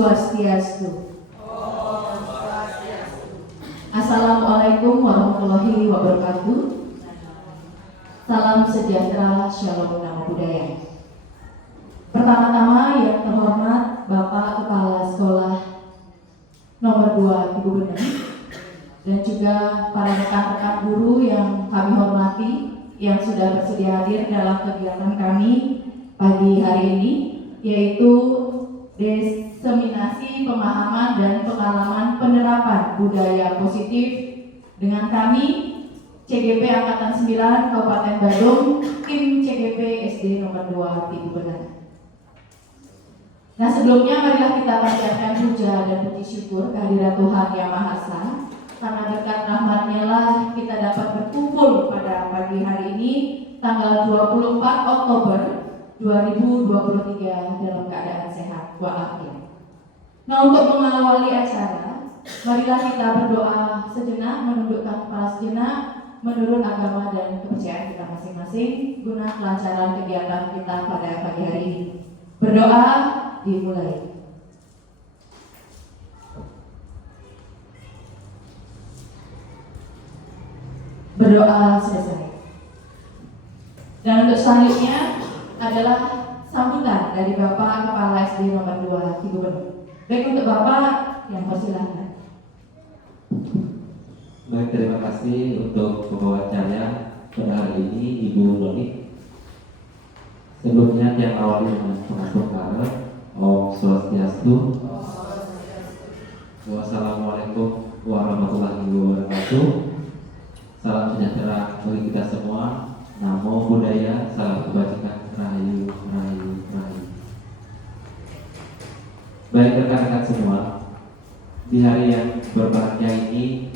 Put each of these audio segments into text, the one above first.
Swastiastu. Assalamualaikum warahmatullahi wabarakatuh. Salam sejahtera, shalom namo buddhaya. Pertama-tama yang terhormat Bapak Kepala Sekolah nomor 2 Ibu Bening dan juga para rekan-rekan guru yang kami hormati yang sudah bersedia hadir dalam kegiatan kami pagi hari ini, yaitu diseminasi pemahaman dan pengalaman penerapan budaya positif dengan kami CGP Angkatan 9 Kabupaten Badung, tim CGP SD nomor 2 Ibu Bening. Nah, sebelumnya marilah kita panjatkan puja dan puji syukur kehadirat Tuhan Yang Maha Esa, karena berkat rahmat-Nya lah kita dapat berkumpul pada pagi hari ini tanggal 24 Oktober 2023 dalam keadaan sehat walafiat. Nah, untuk mengawali acara, marilah kita berdoa sejenak, menundukkan kepala sejenak menurut agama dan kepercayaan kita masing-masing guna kelancaran kegiatan kita pada pagi hari ini. Berdoa dimulai. Berdoa selesai. Dan untuk selanjutnya adalah sambutan dari Bapak Kepala SD nomor 2 Ibu Bening. Baik, untuk Bapak yang persilahkan. Baik, terima kasih untuk pembawa acara pada hari ini Ibu Loli. Sebelumnya yang awali dengan pengatur Om Swastiastu. Wassalamualaikum warahmatullahi wabarakatuh. Salam sejahtera bagi kita semua. Namo Buddhaya, salam kebajikan, rahayu, rahayu, rahayu. Baik rekan-rekan semua, di hari yang berbahagia ini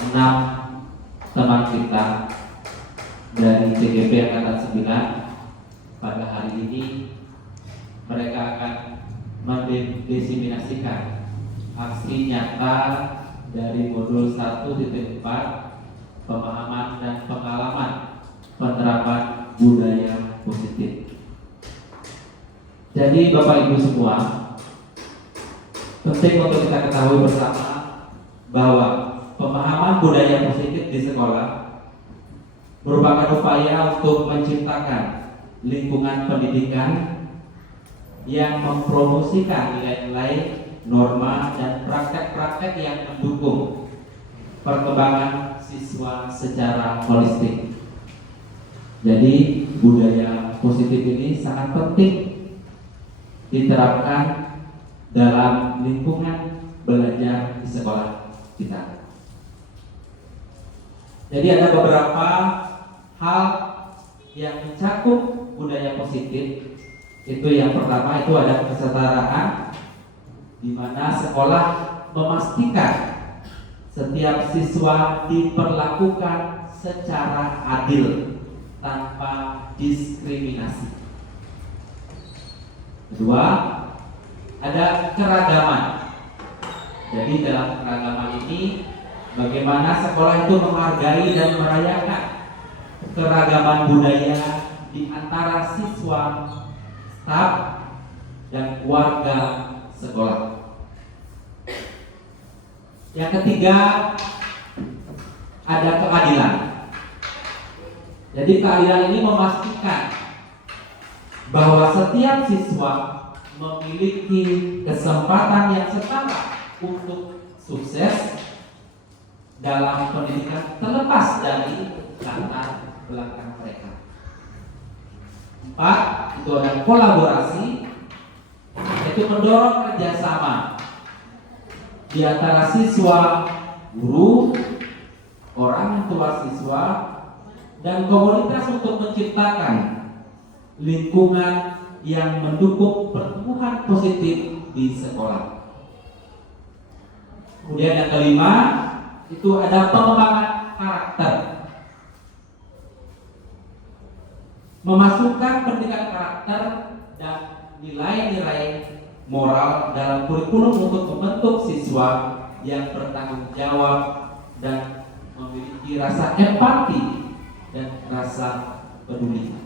6 teman kita dari CGP Angkatan 9 pada hari ini mereka akan mendiseminasikan aksi nyata dari modul 1.4 pemahaman dan pengalaman penerapan budaya positif. Jadi Bapak Ibu semua, penting untuk kita ketahui bersama bahwa pemahaman budaya positif di sekolah merupakan upaya untuk menciptakan lingkungan pendidikan yang mempromosikan nilai-nilai, norma, dan praktek-praktek yang mendukung perkembangan siswa secara holistik. Jadi budaya positif ini sangat penting diterapkan dalam lingkungan belajar di sekolah kita. Jadi ada beberapa hal yang mencakup budaya positif. Itu yang pertama, itu ada kesetaraan, di mana sekolah memastikan setiap siswa diperlakukan secara adil tanpa diskriminasi. Kedua, ada keragaman. Jadi dalam keragaman ini, bagaimana sekolah itu menghargai dan merayakan keragaman budaya di antara siswa, staf, dan warga sekolah. Yang ketiga, ada keadilan. Jadi keadilan ini memastikan bahwa setiap siswa memiliki kesempatan yang setara untuk sukses dalam pendidikan terlepas dari latar belakang mereka. 4, itu ada kolaborasi, yaitu mendorong kerjasama di antara siswa, guru, orang tua siswa, dan komunitas untuk menciptakan lingkungan yang mendukung pertumbuhan positif di sekolah. Kemudian yang kelima, itu ada pengembangan karakter. Memasukkan pendidikan karakter dan nilai-nilai moral dalam kurikulum untuk membentuk siswa yang bertanggung jawab dan memiliki rasa empati dan rasa peduli.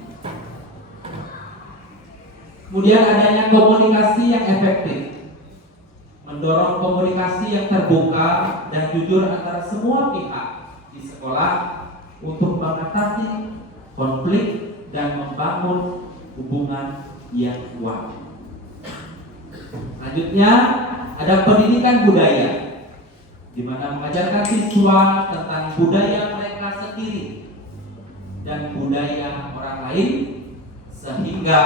Kemudian adanya komunikasi yang efektif, mendorong komunikasi yang terbuka dan jujur antara semua pihak di sekolah untuk mengatasi konflik dan membangun hubungan yang kuat. Selanjutnya ada pendidikan budaya, di mana mengajarkan siswa tentang budaya mereka sendiri dan budaya orang lain, sehingga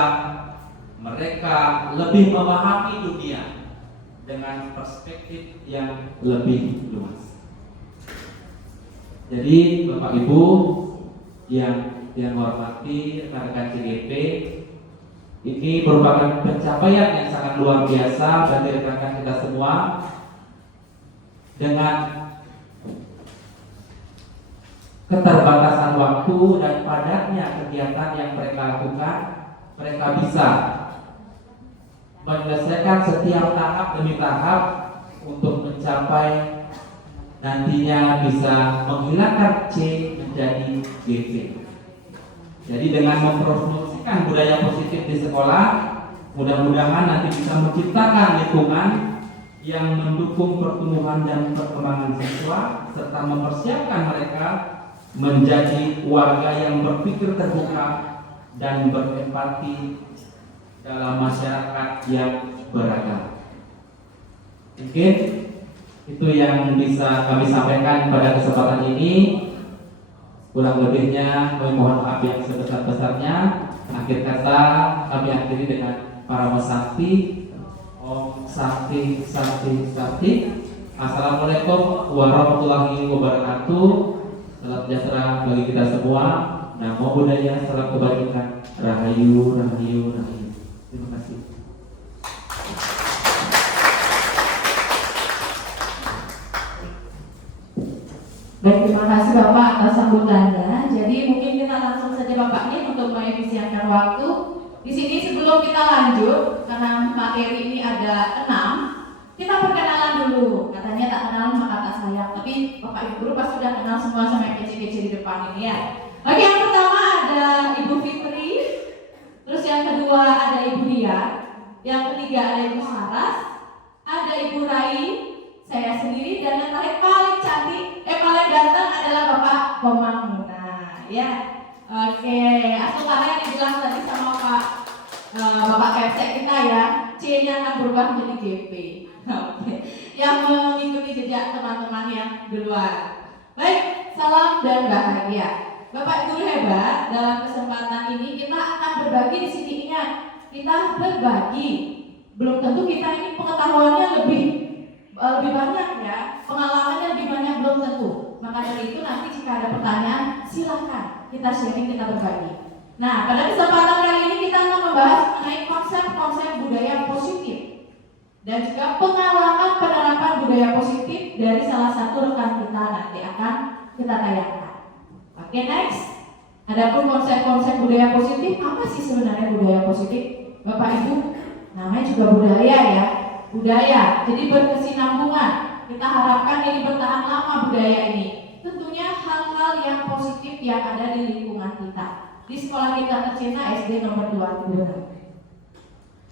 mereka lebih memahami dunia dengan perspektif yang lebih luas. Jadi Bapak Ibu yang hormati rekan-rekan CGP, ini merupakan pencapaian yang sangat luar biasa bagi rekan-rekan kita semua. Dengan keterbatasan waktu dan padatnya kegiatan yang mereka lakukan, mereka bisa menyelesaikan setiap tahap demi tahap untuk mencapai nantinya bisa menghilangkan C menjadi GC. Jadi dengan mempromosikan budaya positif di sekolah, mudah-mudahan nanti bisa menciptakan lingkungan yang mendukung pertumbuhan dan perkembangan siswa serta mempersiapkan mereka menjadi warga yang berpikir terbuka dan berempati dalam masyarakat yang beragam. Mungkin itu yang bisa kami sampaikan pada kesempatan ini. Kurang lebihnya kami mohon maaf yang sebesar-besarnya. Akhir kata kami akhiri dengan para sakti. Om Sakti Sakti Sakti. Assalamualaikum warahmatullahi wabarakatuh. Salam sejahtera bagi kita semua. Namo Buddhaya, salam kebajikan. Rahayu, rahayu, rahayu. Terima kasih. Baik, terima kasih Bapak atas sambutannya. Jadi mungkin kita langsung saja Bapak ini untuk mengefisienkan waktu. Di sini sebelum kita lanjut, karena materi ini ada 6, kita perkenalan dulu. Katanya tak kenal maka tak sayang. Tapi Bapak Ibu guru pasti sudah kenal semua sama kece-kece di depan ini ya. Oke, yang pertama ada Ibu Fitri. Terus yang kedua ada Ibu Dian. Yang ketiga ada Ibu Saras. Ada Ibu Rai, saya sendiri, dan yang paling cantik, paling ganteng adalah Bapak Komang Muna, ya. Oke, asuransi yang dibilang tadi sama Bapak Kepsek kita ya, C-nya akan berubah menjadi GP. Oke, yang mengikuti jejak teman-teman yang duluan. Baik, salam dan bahagia. Bapak Guru hebat, dalam kesempatan ini kita akan berbagi di sini. Ingat, kita berbagi. Belum tentu kita ini pengetahuannya lebih banyak ya, pengalamannya lebih banyak belum tentu. Maka dari itu nanti jika ada pertanyaan silahkan kita sharing, kita berbagi. Nah, pada kesempatan kali ini kita akan membahas mengenai konsep-konsep budaya positif dan juga pengalaman penerapan budaya positif dari salah satu rekan kita nanti akan kita tayangkan. Oke, next. Adapun konsep-konsep budaya positif, apa sih sebenarnya budaya positif? Bapak Ibu, namanya juga budaya ya. Budaya, jadi berkesinambungan. Kita harapkan ini bertahan lama budaya ini. Tentunya hal-hal yang positif yang ada di lingkungan kita. Di sekolah kita tercinta SD nomor 2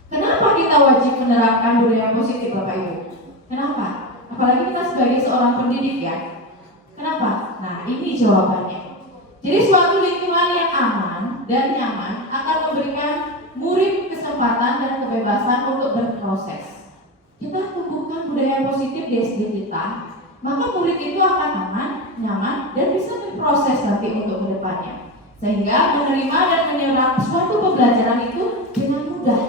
Kenapa kita wajib menerapkan budaya positif Bapak Ibu? Kenapa? Apalagi kita sebagai seorang pendidik ya. Kenapa? Nah, ini jawabannya. Jadi suatu lingkungan yang aman dan nyaman akan memberikan murid kesempatan dan kebebasan untuk berproses. Kita tumbuhkan budaya positif di SD kita, maka murid itu akan aman, nyaman, dan bisa berproses nanti untuk kedepannya, sehingga menerima dan menyerap suatu pembelajaran itu dengan mudah.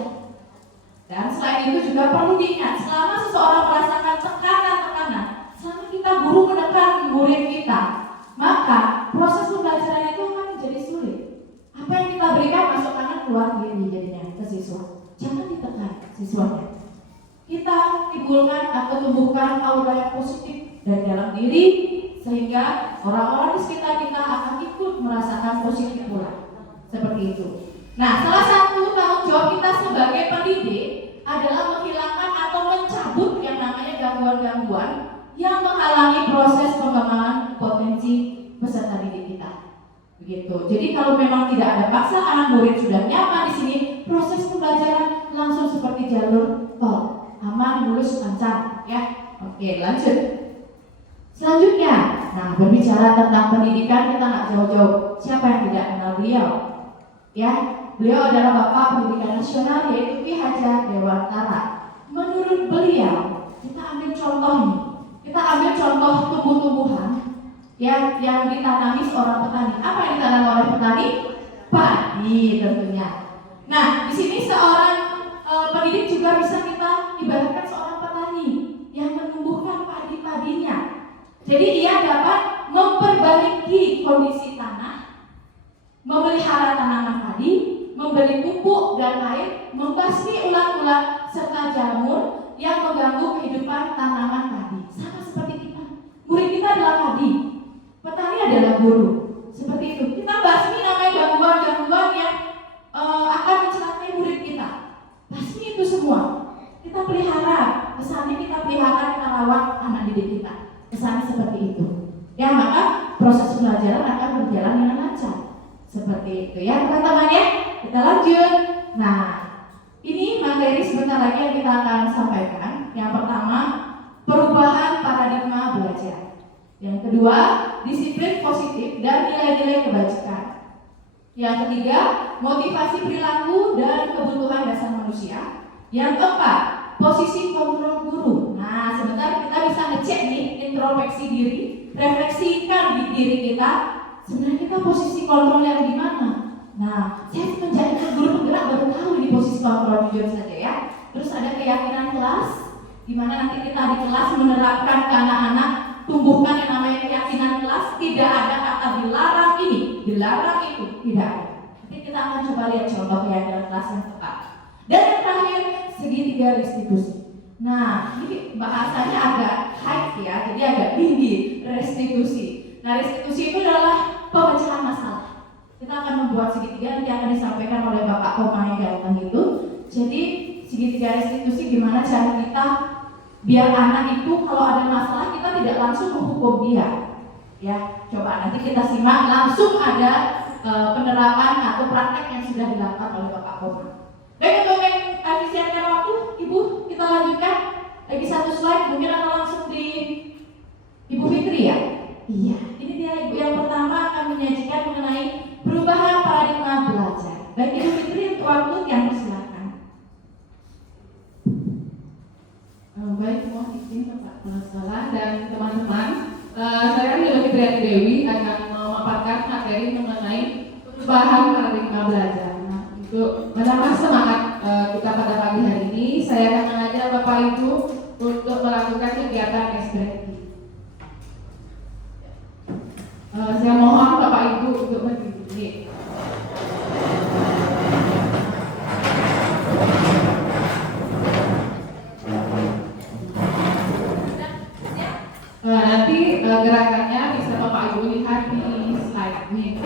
Dan selain itu juga perlu diingat, selama seseorang merasakan tekanan-tekanan, selama kita guru menekan murid kita, maka proses pembelajaran itu akan menjadi sulit. Apa yang kita berikan masuk kanan keluar kiri jadinya ke siswa. Jangan ditekan siswanya. Kita timbulkan atau tumbuhkan aura yang positif dari dalam diri, sehingga orang-orang di sekitar kita akan ikut merasakan positif pula. Seperti itu. Nah, salah satu tanggung jawab kita sebagai pendidik adalah menghilangkan atau mencabut yang namanya gangguan-gangguan yang menghalangi proses pengembangan potensi peserta didik kita. Begitu. Jadi kalau memang tidak ada paksaan, murid sudah nyaman di sini, proses pembelajaran langsung seperti jalur tol, aman, mulus, lancar, ya. Oke, lanjut. Selanjutnya, nah berbicara tentang pendidikan kita nggak jauh-jauh. Siapa yang tidak kenal beliau? Ya, beliau adalah Bapak Pendidikan Nasional yaitu Ki Hajar Dewantara. Menurut beliau, kita ambil contoh nih. Kita ambil contoh tumbuh-tumbuhan yang ditanami seorang petani. Apa yang ditanam oleh petani? Padi tentunya. Nah, di sini seorang pendidik juga bisa kita ibaratkan seorang petani yang menumbuhkan padi-padinya. Jadi ia dapat memperbaiki kondisi tanah, memelihara tanaman padi, memberi pupuk dan air, membasmi ulat-ulat serta jamur yang mengganggu kehidupan tanaman padi. Sama seperti kita. Murid kita adalah padi, petani adalah guru. Seperti itu. Kita basmi namanya gangguan-gangguan yang akan mencelakai murid kita. Basmi itu semua. Kita pelihara, kesannya kita pelihara, kita rawat anak didik kita. Kesannya seperti itu. Ya, maka proses pembelajaran akan berjalan dengan lancar. Seperti itu ya, teman-teman ya. Kita lanjut. Nah, ini materi sebentar lagi yang kita akan sampaikan. Yang pertama, perubahan paradigma belajar. Yang kedua, disiplin positif dan nilai-nilai kebajikan. Yang ketiga, motivasi perilaku dan kebutuhan dasar manusia. Yang keempat, posisi kontrol guru. Nah, sebentar kita bisa ngecek nih, introspeksi diri, refleksikan di diri kita. Sebenarnya kita posisi kontrol yang di mana? Nah, saya menjadi guru penggerak baru tahu di posisi kontrol, jujur saja ya. Terus ada keyakinan kelas, di mana nanti kita di kelas menerapkan ke anak-anak, tumbuhkan yang namanya keyakinan kelas. Tidak ada kata dilarang ini, dilarang itu, tidak ada. Nanti kita akan coba lihat contoh keyakinan kelas yang tepat. Dan yang terakhir, segitiga restitusi. Nah, ini bahasanya agak high ya, jadi agak tinggi, restitusi. Nah, restitusi itu adalah pemecahan masalah. Kita akan membuat segitiga, nanti akan disampaikan oleh Bapak Koma yang ganteng itu. Jadi, segitiga restitusi gimana cara kita biar anak itu kalau ada masalah kita tidak langsung menghukum dia. Ya, coba nanti kita simak langsung ada penerapan atau praktek yang sudah dilakukan oleh Bapak Koma. Baik, untuk efisiennya waktu, Ibu, kita lanjutkan. Lagi satu slide, mungkin akan langsung di Ibu Fitri ya? Iya, ini dia Ibu yang pertama akan menyajikan mengenai perubahan paradigma belajar. Baik, Ibu Fitri, untuk waktu yang persilakan. Baik, mohon izin Bapak Salah dan teman-teman. Saya Ibu Fitri Dewi akan memaparkan materi mengenai perubahan paradigma belajar. Untuk menambah semangat kita pada pagi hari ini, saya akan mengajak Bapak Ibu untuk melakukan kegiatan ekspresi. Saya mohon Bapak Ibu untuk berdiri. Nanti gerakannya bisa Bapak Ibu lihat di slide ini.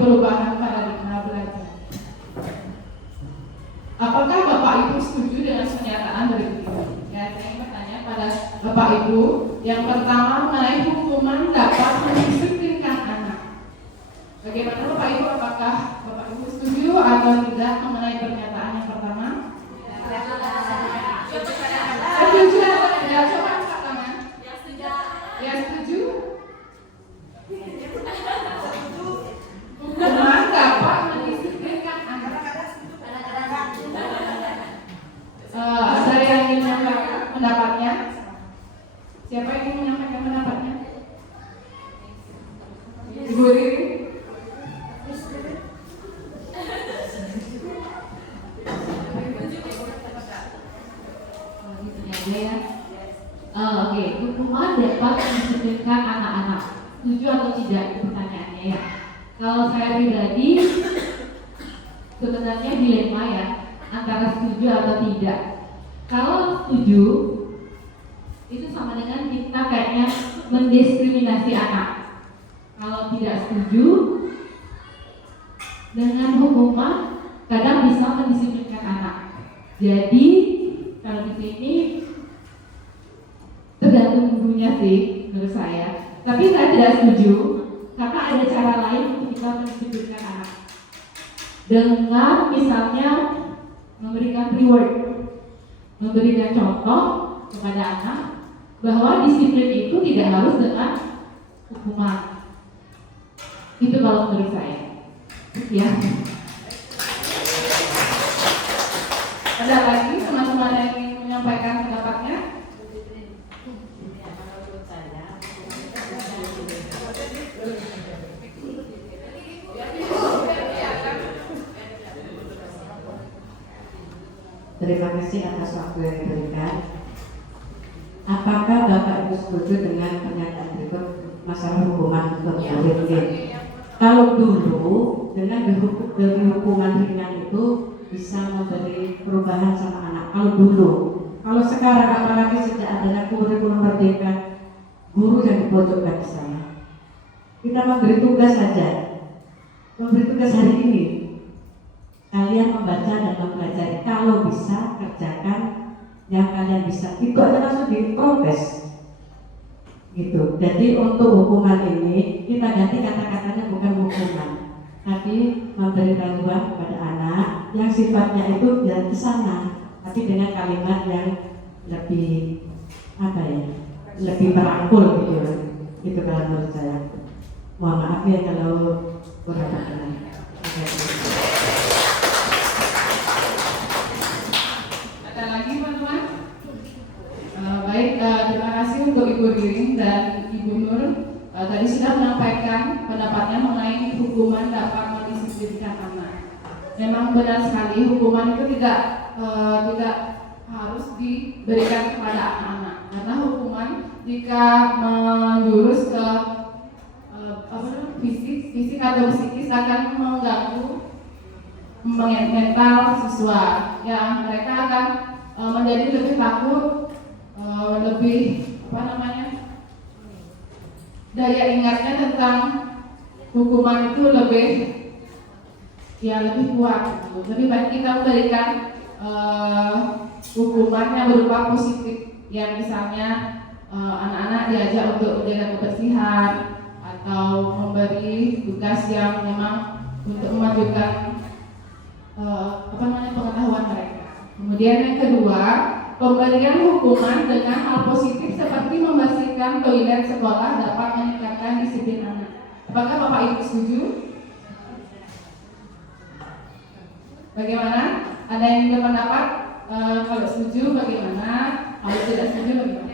perubahan paradigma belajar. Apakah Bapak Ibu setuju dengan pernyataan berikut ini? Ya, saya ingin bertanya pada Bapak Ibu. Yang pertama mengenai hukuman dapat mendisiplinkan anak. Bagaimana Bapak Ibu? Apakah Bapak Ibu setuju atau tidak mengenai pernyataan yang pertama? Setuju atau tidak? Coba angkat tangan. Ya, setuju. Hukuman dapat mendisiplinkan anak. Ada yang ingin menyampaikan pendapatnya? Siapa yang ingin menyampaikan pendapatnya? Ibu Riri? Ya. Oke, hukuman dapat mendisiplinkan anak-anak. Setuju atau tidak? Itu pertanyaannya ya. Kalau saya pribadi sebenarnya dilema ya antara setuju atau tidak. Kalau setuju itu sama dengan kita kayaknya mendiskriminasi anak. Kalau tidak setuju dengan hukuman kadang bisa mendisiplinkan anak. Jadi kalau di sini tergantung gurunya sih menurut saya. Tapi saya tidak setuju karena ada cara lain untuk kita mendisiplinkan anak. Dengan misalnya memberikan reward, memberikan contoh kepada anak bahwa disiplin itu tidak harus dengan hukuman. Itu kalau menurut saya. Ya. Ada lagi teman-teman yang ingin menyampaikan pendapatnya? Terima kasih atas waktu yang diberikan. Apakah Bapak Ibu setuju dengan pernyataan berikut masalah hukuman untuk murid? Kalau dulu dengan hukuman ringan itu bisa memberi perubahan sama anak. Kalau dulu, kalau sekarang apalagi sejak adanya kurikulum merdeka, guru yang dipojokkan di sana. Kita memberi tugas saja, memberi tugas hari ini. Kalian membaca dan mempelajari, kalau bisa kerjakan yang kalian bisa. Itu aja langsung diprotes. Gitu. Jadi untuk hukuman ini kita ganti kata-katanya bukan hukuman, tapi memberi panduan kepada anak yang sifatnya itu ya ke sana, tapi dengan kalimat yang lebih apa ya, lebih merangkul gitu. Itu kalau menurut saya. Mohon maaf ya kalau kurang berkenan. Ada lagi teman-teman? Baik, terima kasih untuk Ibu Ririn dan Ibu Nur. Tadi sudah menyampaikan pendapatnya mengenai hukuman dapat mendisiplinkan anak. Memang benar sekali hukuman itu tidak harus diberikan kepada anak-anak, karena hukuman jika menjurus ke fisik atau psikis akan mengganggu mental siswa. Ya, mereka akan menjadi lebih takut, lebih daya ingatnya tentang hukuman itu lebih kuat. Lebih baik kita memberikan hukuman yang berupa positif, yang misalnya anak-anak diajak untuk menjaga kebersihan atau memberi tugas yang memang untuk memajukan pengetahuan mereka. Kemudian yang kedua, pemberian hukuman dengan hal positif seperti membersihkan toilet sekolah dapat meningkatkan disiplin anak. Apakah Bapak Ibu setuju? Bagaimana? Ada yang berpendapat? Kalau setuju bagaimana? Kalau tidak setuju bagaimana?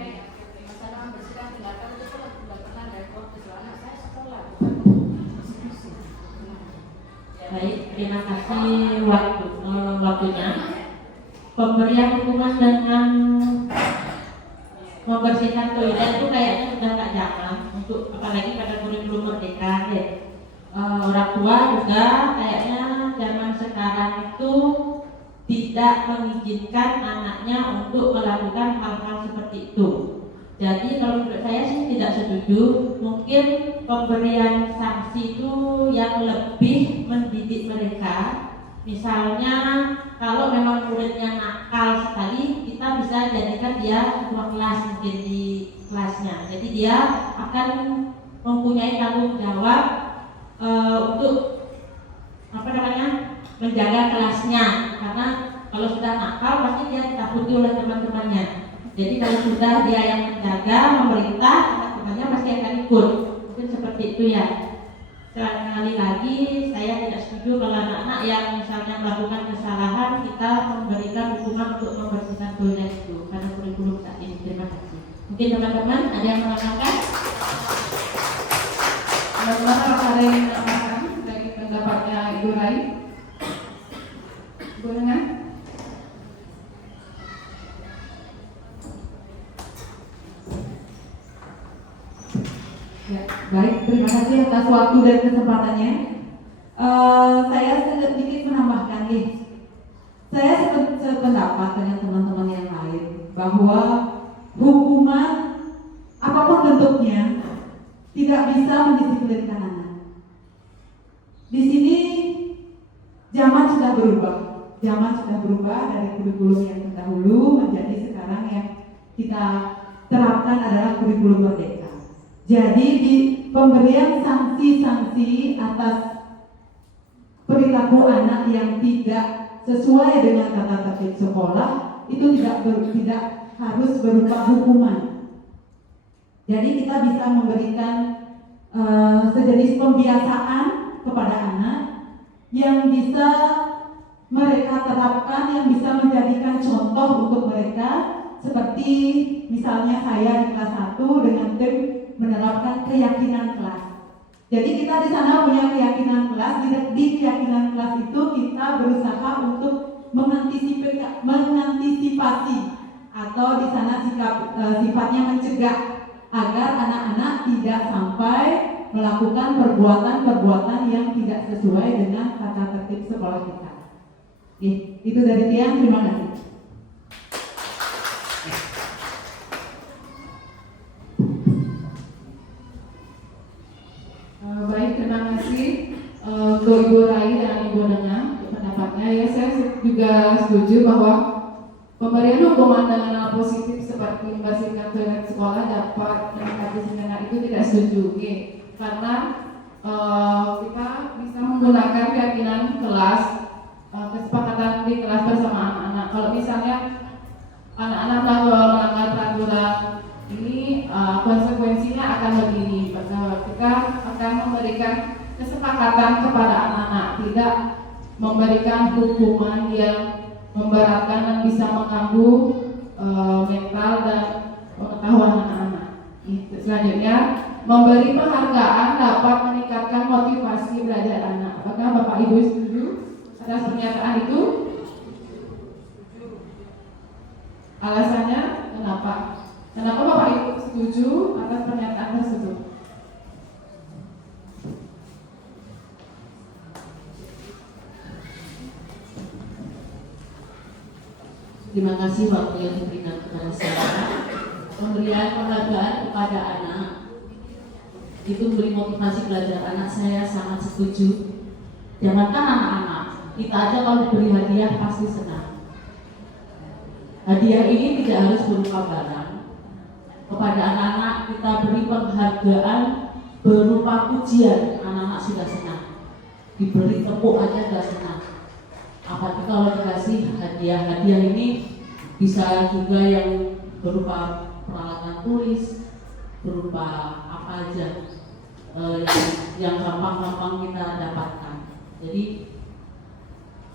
Baik, terima kasih waktunya. Pemberian hukuman dengan membersihkan toilet itu kayaknya sudah nggak zaman untuk, apalagi pada kurikulum merdeka ya. Orang tua juga kayaknya zaman sekarang itu tidak mengizinkan anaknya untuk melakukan hal-hal seperti itu. Jadi kalau menurut saya sih tidak setuju. Mungkin pemberian sanksi itu yang lebih mendidik mereka. Misalnya kalau memang muridnya nakal sekali, kita bisa jadikan dia ketua kelas mungkin di kelasnya. Jadi dia akan mempunyai tanggung jawab untuk menjaga kelasnya. Karena kalau sudah nakal pasti dia ditakuti oleh teman-temannya. Jadi kalau sudah dia yang menjaga, memerintah, teman-temannya pasti akan ikut. Mungkin seperti itu ya. Sekali lagi saya tidak setuju kalau anak-anak yang misalnya melakukan kesalahan kita memberikan hukuman untuk membersihkan toilet itu karena kurikulum saat ini. Terima kasih. Mungkin teman-teman ada yang mengatakan? Teman-teman apakah ada yang menambahkan dari pendapatnya Ibu Rai? Ibu Nengan? Ya, baik, terima kasih atas waktu dan kesempatannya. Saya sedikit menambahkan nih. Saya sependapat dengan teman-teman yang lain bahwa hukuman apapun bentuknya tidak bisa mendisiplinkan anak. Di sini zaman sudah berubah. Zaman sudah berubah dari kurikulum yang terdahulu menjadi sekarang yang kita terapkan adalah kurikulum merdeka. Jadi di pemberian sanksi-sanksi atas perilaku anak yang tidak sesuai dengan tata tertib sekolah itu tidak harus berupa hukuman. Jadi kita bisa memberikan sejenis pembiasaan kepada anak yang bisa mereka terapkan, yang bisa menjadikan contoh untuk mereka, seperti misalnya saya di kelas 1 dengan tim menerapkan keyakinan kelas. Jadi kita di sana punya keyakinan kelas. Di keyakinan kelas itu kita berusaha untuk mengantisipasi atau di sana sifatnya mencegah agar anak-anak tidak sampai melakukan perbuatan-perbuatan yang tidak sesuai dengan tata tertib sekolah kita. Itu dari Tiang, terima kasih. Baik, terima kasih untuk Ibu Rai dan Ibu Nengan untuk pendapatnya. Ya, saya juga setuju bahwa pemberian hukuman dengan hal positif seperti membersihkan toilet sekolah dapat meningkatkan disiplin itu tidak setuju. Karena kita bisa menggunakan keyakinan kelas, kesepakatan di kelas bersama anak-anak. Kalau misalnya anak-anak melanggar peraturan ini, konsekuensinya akan begini. Kita akan memberikan kesepakatan kepada anak-anak, tidak memberikan hukuman yang memberatkan dan bisa mengganggu mental dan pengetahuan anak-anak. Selanjutnya, memberi penghargaan dapat meningkatkan motivasi belajar anak. Apakah Bapak Ibu setuju atas pernyataan itu? Alasannya kenapa? Kenapa Bapak Ibu setuju atas pernyataan tersebut? Terima kasih waktu yang diberikan kepada saya. Pemberian penghargaan kepada anak itu memberi motivasi belajar anak, saya sangat setuju. Jangankan anak-anak, kita aja kalau diberi hadiah pasti senang. Hadiah ini tidak harus berupa barang. Kepada anak-anak kita beri penghargaan berupa pujian, anak-anak sudah senang. Diberi tepuk aja sudah senang. Apalagi kalau dikasih hadiah ini bisa juga yang berupa peralatan tulis, berupa apa aja yang gampang-gampang kita dapatkan. Jadi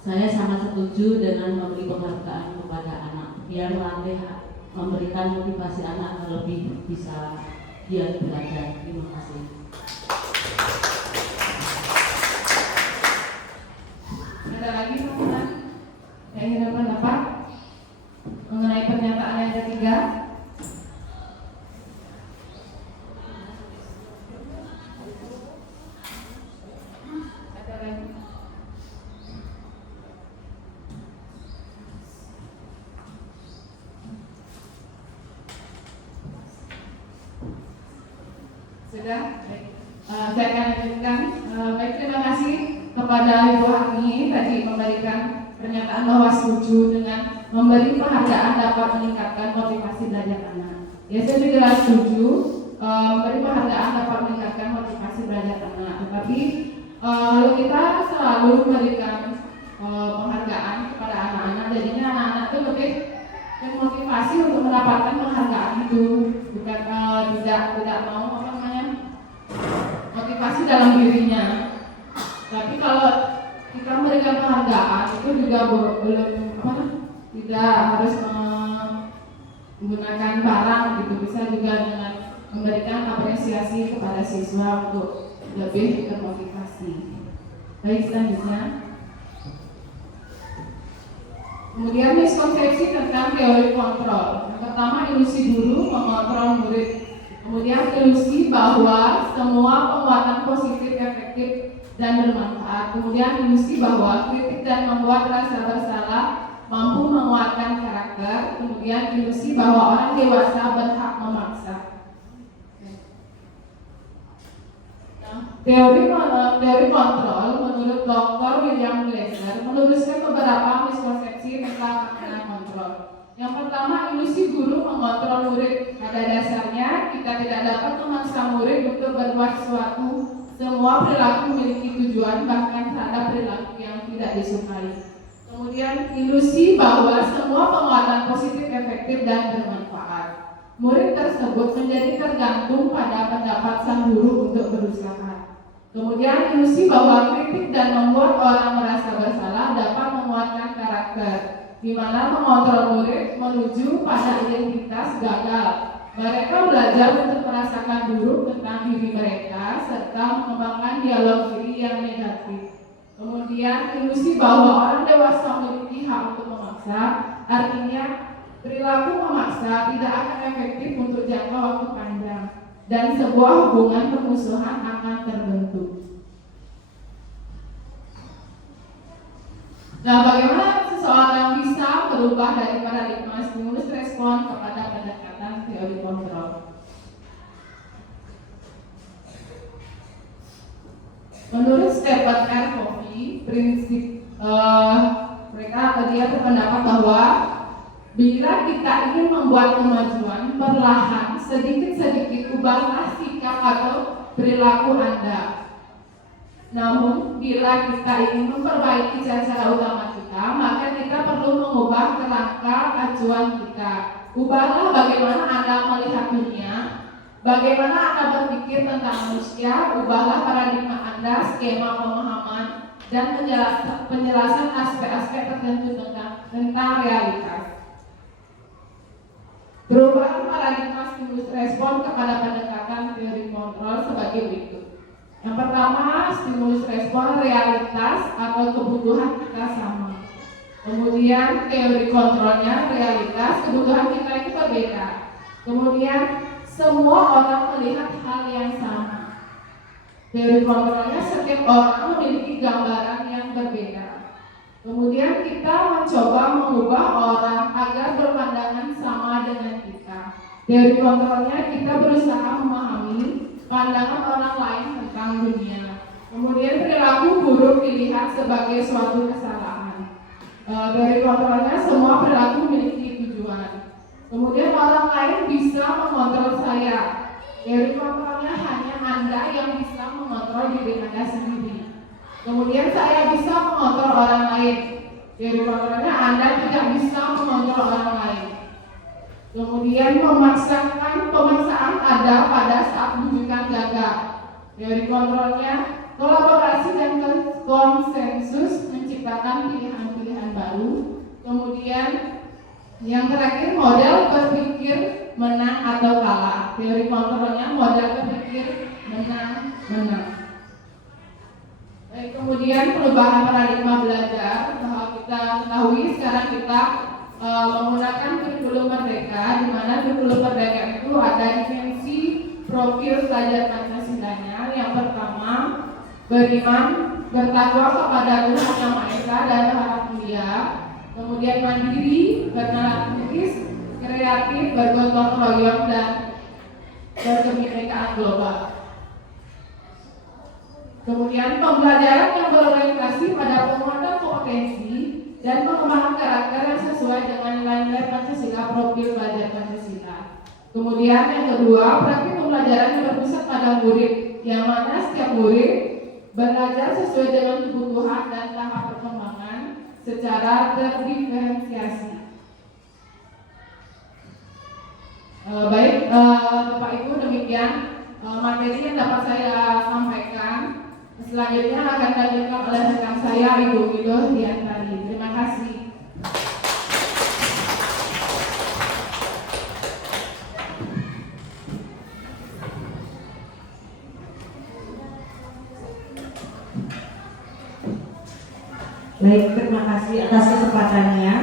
saya sangat setuju dengan memberi penghargaan kepada anak, biar nanti memberikan motivasi anak lebih bisa giat belajar. Terima kasih. Ada lagi teman-teman yang ingin berpendapat mengenai pernyataan yang ketiga? Ada lagi? Sudah, baik. Saya akan lanjutkan. Baik, terima kasih kepada Ibu Hani tadi memberikan pernyataan bahwa setuju dengan memberi penghargaan dapat meningkatkan motivasi belajar anak. Ya, saya juga setuju memberi penghargaan dapat meningkatkan motivasi belajar anak. Tetapi kalau kita selalu memberikan penghargaan kepada anak-anak, jadinya anak-anak itu lebih termotivasi untuk mendapatkan penghargaan itu, bukan tidak mau motivasi dalam dirinya. Tapi kalau kita memberikan penghargaan itu juga belum tidak harus menggunakan barang gitu, bisa juga dengan memberikan apresiasi kepada siswa untuk lebih termotivasi. Baik, selanjutnya. Kemudian miskonsepsi tentang teori kontrol. Yang pertama, ilusi guru mengontrol murid. Kemudian ilusi bahwa semua penguatan positif efektif dan bermanfaat. Kemudian ilusi bahwa kritik dan membuat rasa bersalah mampu menguatkan karakter. Kemudian ilusi bahwa orang dewasa berhak memaksa. Teori kontrol menurut Dr. William Glasser meluruskan beberapa miskonsepsi tentang makna kontrol. Yang pertama, ilusi guru mengontrol murid. Pada dasarnya kita tidak dapat memaksa murid untuk berbuat sesuatu. Semua perilaku memiliki tujuan, bahkan terhadap perilaku yang tidak disukai. Kemudian ilusi bahwa semua penguatan positif efektif dan bermanfaat. Murid tersebut menjadi tergantung pada pendapat sang guru untuk berusaha. Kemudian ilusi bahwa kritik dan membuat orang merasa bersalah dapat menguatkan karakter, di mana mengontrol murid menuju pada identitas gagal. Mereka belajar untuk merasakan buruk tentang diri mereka serta mengembangkan dialog diri yang negatif. Kemudian ilusi bahwa orang dewasa memiliki hak untuk memaksa, artinya perilaku memaksa tidak akan efektif untuk jangka waktu panjang dan sebuah hubungan permusuhan akan terbentuk. Nah, bagaimana seseorang bisa berubah dari paradigma stimulus respon kepada pendekatan teori kontrol? Menurut Stephen R. Covey, prinsip dia berpendapat bahwa bila kita ingin membuat kemajuan, perlahan, sedikit-sedikit ubahlah sikap atau perilaku Anda. Namun, bila kita ingin memperbaiki cara utama kita, maka kita perlu mengubah kerangka acuan kita. Ubahlah bagaimana Anda melihat dunia, bagaimana Anda berpikir tentang manusia, ubahlah paradigma Anda, skema pemahaman, dan penjelasan aspek-aspek tertentu tentang realitas. Perubahan paradigma stimulus respon kepada pendekatan teori kontrol sebagai berikut. Yang pertama, stimulus respon realitas atau kebutuhan kita sama. Kemudian teori kontrolnya realitas, kebutuhan kita itu berbeda. Kemudian semua orang melihat hal yang sama. Teori kontrolnya setiap orang memiliki gambaran yang berbeda. Kemudian kita mencoba mengubah orang agar berpandangan sama dengan kita. Teori kontrolnya kita berusaha memahami pandangan orang lain tentang dunia. Kemudian perilaku buruk dilihat sebagai suatu kesalahan. Teori kontrolnya semua perilaku memiliki tujuan. Kemudian orang lain bisa mengontrol saya. Teori kontrolnya hanya Anda yang bisa mengontrol diri Anda sendiri. Kemudian saya bisa mengontrol orang lain. Teori kontrolnya Anda tidak bisa mengontrol orang lain. Kemudian pemaksaan ada pada saat bujukan gagal. Teori kontrolnya kolaborasi dan konsensus menciptakan pilihan-pilihan baru. Kemudian yang terakhir model berpikir menang atau kalah. Teori kontrolnya model berpikir menang. Baik, kemudian perubahan paradigma belajar bahwa kita ketahui sekarang kita menggunakan kurikulum merdeka, di mana kurikulum merdeka itu ada dimensi profil pelajar Pancasilanya. Yang pertama, beriman, bertakwa kepada Tuhan Yang Maha Esa dan berharap mulia. Kemudian mandiri, bernalar kritis, kreatif, bergotong royong dan berkebinekaan global. Kemudian pembelajaran yang berorientasi pada penguatan kompetensi dan pengembangan karakter yang sesuai dengan nilai-nilai Pancasila, profil belajar Pancasila. Kemudian yang kedua, praktik pembelajaran yang berpusat pada murid, yang mana setiap murid belajar sesuai dengan kebutuhan dan tahap perkembangan secara terdiferensiasi. Baik, Bapak Ibu, demikian materi yang dapat saya sampaikan. Selanjutnya akan dilanjutkan oleh rekan saya, Ibu Widow Diantari. Terima kasih. Baik, terima kasih atas kesempatannya.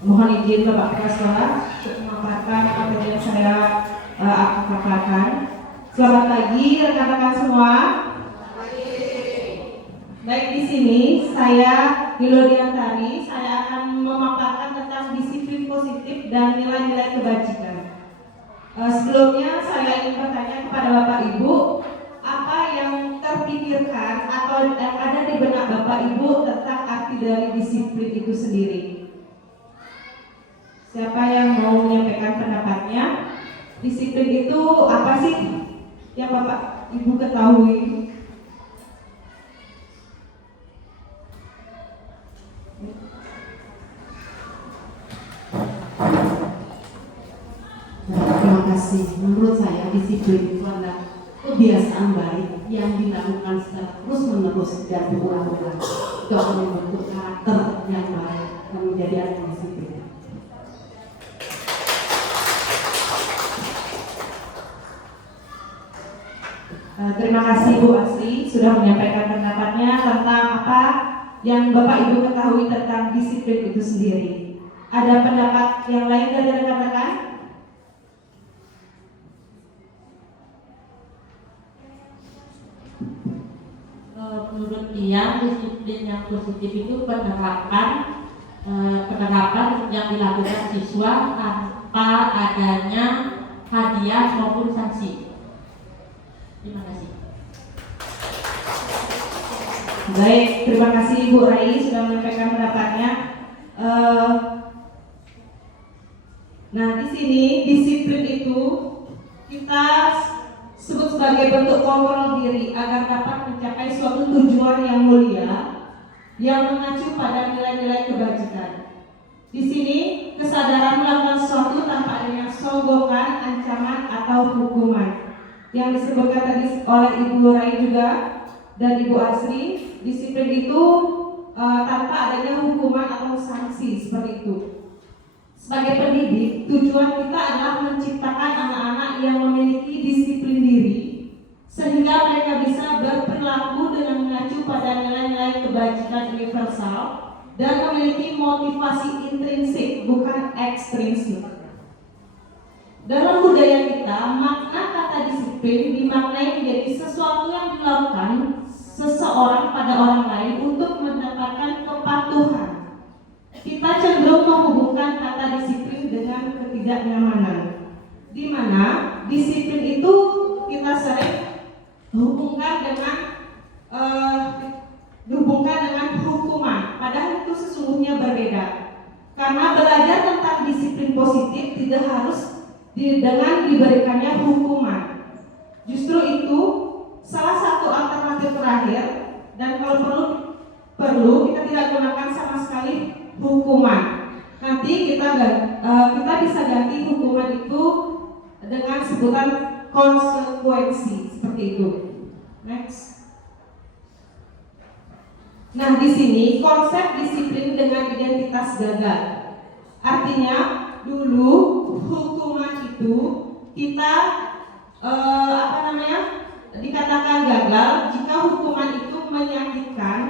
Mohon izin Bapak Kepala Sekolah untuk memaparkan materi yang saya akan paparkan. Selamat pagi rekan-rekan semua. Baik, di sini saya Widow Diantari. Saya akan memaparkan tentang disiplin positif dan nilai-nilai kebajikan. Sebelumnya saya ingin bertanya kepada Bapak Ibu, apa yang terpikirkan atau yang ada di benak Bapak Ibu tentang arti dari disiplin itu sendiri? Siapa yang mau menyampaikan pendapatnya? Disiplin itu apa sih yang Bapak Ibu ketahui? Terima kasih. Menurut saya disiplin itu adalah kebiasaan baik yang dilakukan secara terus-menerus dan berulang-ulang untuk membentuk karakter yang baik dan menjadi anak disiplin. Terima kasih Bu Asri sudah menyampaikan pendapatnya tentang apa yang Bapak Ibu ketahui tentang disiplin itu sendiri. Ada pendapat yang lain dari rekan-rekan? Menurut dia disiplin yang positif itu penerapan yang dilakukan siswa tanpa adanya hadiah maupun sanksi. Terima kasih. Baik, terima kasih Ibu Rai sudah menyampaikan pendapatnya. Nah, di sini disiplin itu kita sebut sebagai bentuk kontrol diri agar dapat mencapai suatu tujuan yang mulia yang mengacu pada nilai-nilai kebajikan. Di sini kesadaran melakukan sesuatu tanpa adanya soggokan, ancaman atau hukuman. Yang disebutkan tadi oleh Ibu Rai juga dan Ibu Asri, disiplin itu tanpa adanya hukuman atau sanksi seperti itu. Sebagai pendidik, tujuan kita adalah menciptakan anak-anak yang memiliki disiplin diri sehingga mereka bisa berperilaku dengan mengacu pada nilai-nilai kebajikan universal dan memiliki motivasi intrinsik bukan ekstrinsik. Dalam budaya kita, makna kata disiplin dimaknai menjadi sesuatu yang dilakukan seseorang pada orang lain untuk mendapatkan kepatuhan. Kita cenderung menghubungkan kata disiplin dengan ketidaknyamanan, di mana disiplin itu kita sering dihubungkan dengan hukuman, padahal itu sesungguhnya berbeda. Karena belajar tentang disiplin positif tidak harus dengan diberikannya hukuman. Justru itu salah satu alternatif terakhir, dan kalau perlu kita tidak gunakan sama sekali hukuman. Nanti kita bisa ganti hukuman itu dengan sebutan konsekuensi seperti itu. Next. Nah, di sini konsep disiplin dengan identitas gagal. Artinya dulu hukuman itu kita dikatakan gagal jika hukuman itu menyakitkan,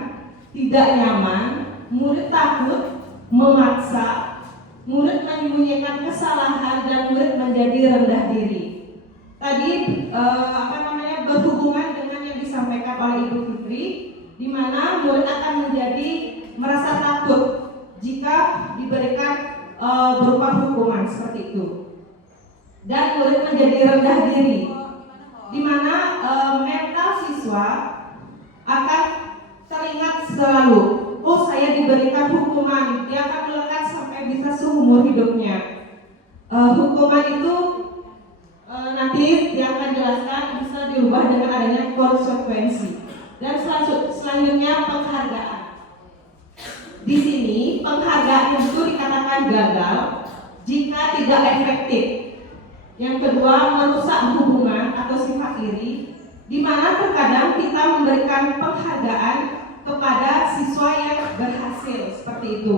tidak nyaman, murid takut, memaksa, murid menyembunyikan kesalahan, dan murid menjadi rendah diri. Tadi berhubungan dengan yang disampaikan oleh Ibu Fitri, di mana murid akan menjadi merasa takut jika diberikan berupa hukuman seperti itu, dan murid menjadi rendah diri, di mana mental siswa selalu, oh saya diberikan hukuman, dia akan melekat sampai bisa seumur hidupnya. Hukuman itu nanti yang akan jelaskan bisa dirubah dengan adanya konsekuensi. Dan selanjutnya penghargaan. Di sini penghargaan itu dikatakan gagal jika tidak efektif. Yang kedua, merusak hubungan atau sifat iri, di mana terkadang kita memberikan penghargaan kepada siswa yang berhasil seperti itu.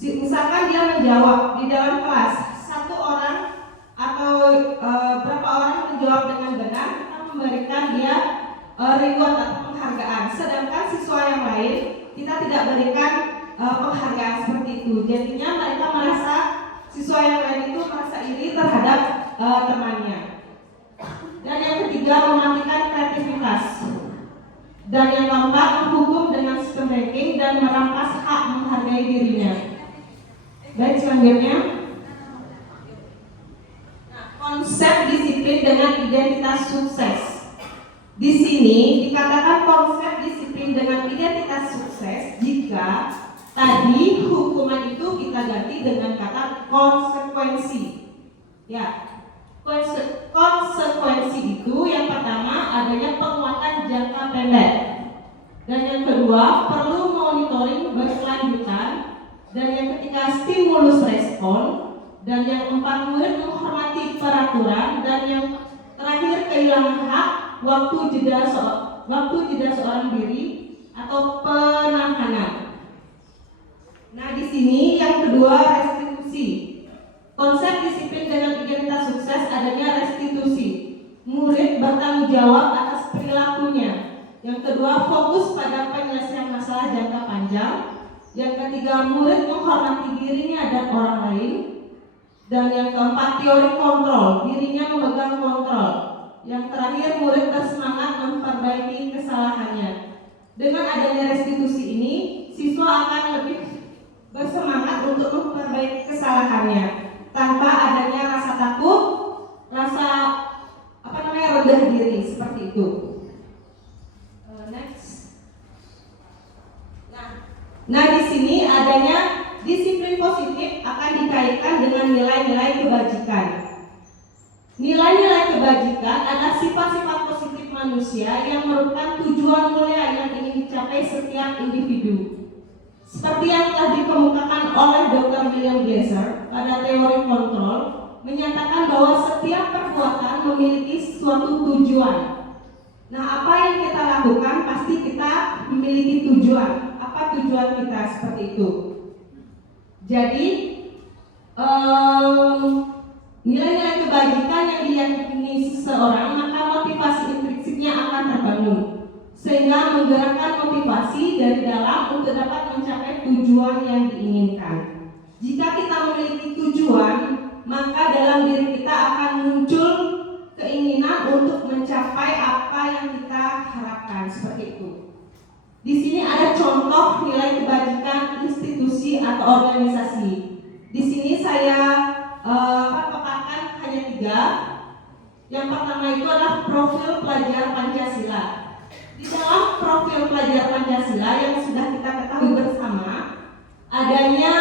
Misalkan dia menjawab di dalam kelas, satu orang atau berapa orang menjawab dengan benar, kita memberikan dia reward atau penghargaan. Sedangkan siswa yang lain kita tidak berikan penghargaan seperti itu. Jadinya mereka merasa, siswa yang lain itu merasa iri terhadap temannya. Dan yang ketiga, mematikan kreativitas. Dan yang keempat, menghukum dengan sistem ranking dan merampas hak menghargai dirinya. Baik, selanjutnya, konsep disiplin dengan identitas sukses. Di sini dikatakan konsep disiplin dengan identitas sukses jika tadi hukuman itu kita ganti dengan kata konsekuensi. Ya, konsekuensi itu yang pertama adanya penguatan jangka pendek, dan yang kedua perlu monitoring berkelanjutan, dan yang ketiga stimulus respon, dan yang keempat murid menghormati peraturan, dan yang terakhir kehilangan hak waktu jeda seorang diri atau penahanan. Nah, di sini yang kedua restitusi. Konsep disiplin dengan identitas sukses adanya restitusi. Murid bertanggung jawab atas perilakunya. Yang kedua, fokus pada penyelesaian masalah jangka panjang. Yang ketiga, murid menghormati dirinya dan orang lain. Dan yang keempat, teori kontrol, dirinya memegang kontrol. Yang terakhir, murid bersemangat memperbaiki kesalahannya. Dengan adanya restitusi ini, siswa akan lebih bersemangat untuk memperbaiki kesalahannya tanpa adanya rasa takut, rasa rendah diri seperti itu. Next. Nah, di sini adanya disiplin positif akan dikaitkan dengan nilai-nilai kebajikan. Nilai-nilai kebajikan adalah sifat-sifat positif manusia yang merupakan tujuan mulia yang ingin dicapai setiap individu. Seperti yang telah dikemukakan oleh Dr. William Glasser pada teori kontrol, menyatakan bahwa setiap perbuatan memiliki suatu tujuan. Nah, apa yang kita lakukan pasti kita memiliki tujuan. Apa tujuan kita seperti itu? Jadi, nilai-nilai kebajikan yang diyakini seseorang, maka motivasi intrinsiknya akan terbangun, sehingga menggerakkan motivasi dari dalam untuk dapat mencapai tujuan yang diinginkan. Jika kita memiliki tujuan, maka dalam diri kita akan muncul keinginan untuk mencapai apa yang kita harapkan, seperti itu. Di sini ada contoh nilai kebajikan institusi atau organisasi. Di sini saya paparkan hanya 3. Yang pertama itu adalah profil pelajar Pancasila. Di dalam profil pelajar Pancasila yang sudah kita ketahui bersama, adanya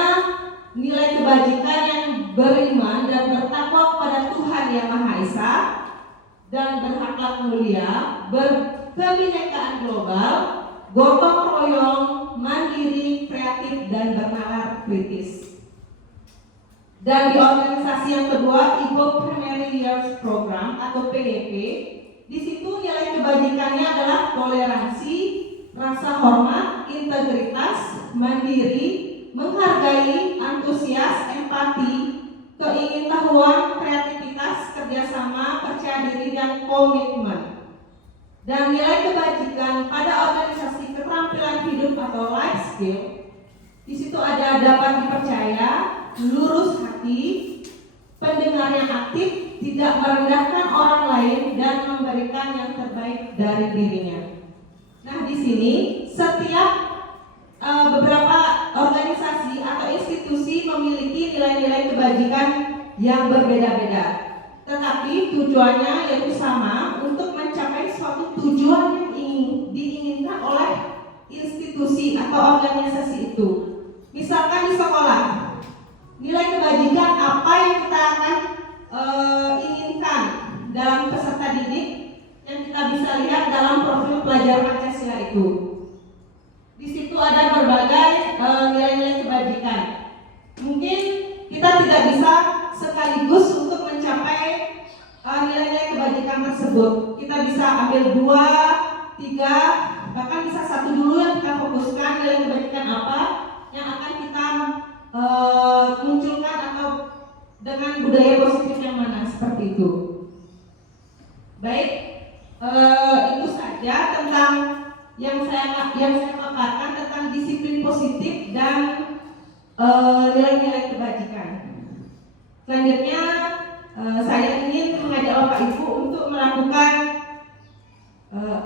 nilai kebajikan yang beriman dan bertakwa kepada Tuhan Yang Maha Esa, dan berakhlak mulia, berkebinekaan global, gotong royong, mandiri, kreatif, dan bernalar kritis. Dan di organisasi yang kedua, Ibu Primary Years Program atau PYP, di situ nilai kebajikannya adalah toleransi, rasa hormat, integritas, mandiri, menghargai, antusias, empati, keingintahuan, kreativitas, kerjasama, percaya diri, dan komitmen. Dan nilai kebajikan pada organisasi keterampilan hidup atau life skill, di situ ada dapat dipercaya, lurus hati, pendengar yang aktif, tidak merendahkan orang lain, dan memberikan yang terbaik dari dirinya. Nah, di sini setiap beberapa organisasi atau institusi memiliki nilai-nilai kebajikan yang berbeda-beda, tetapi tujuannya yaitu sama, untuk mencapai suatu tujuan yang diinginkan oleh institusi institusi atau organisasi itu. Misalkan di sekolah, nilai kebajikan apa yang kita akan inginkan dalam peserta didik yang kita bisa lihat dalam profil pelajar Pancasila itu. Di situ ada berbagai nilai-nilai kebajikan. Mungkin kita tidak bisa sekaligus untuk mencapai nilai-nilai kebajikan tersebut. Kita bisa ambil 2, 3, bahkan bisa 1 dulu yang kita fokuskan nilai kebajikan apa yang akan kita munculkan atau dengan budaya positif yang mana, seperti itu. Baik, itu saja tentang yang saya paparkan tentang disiplin positif dan nilai-nilai kebajikan. Selanjutnya saya ingin mengajak Bapak Ibu untuk melakukan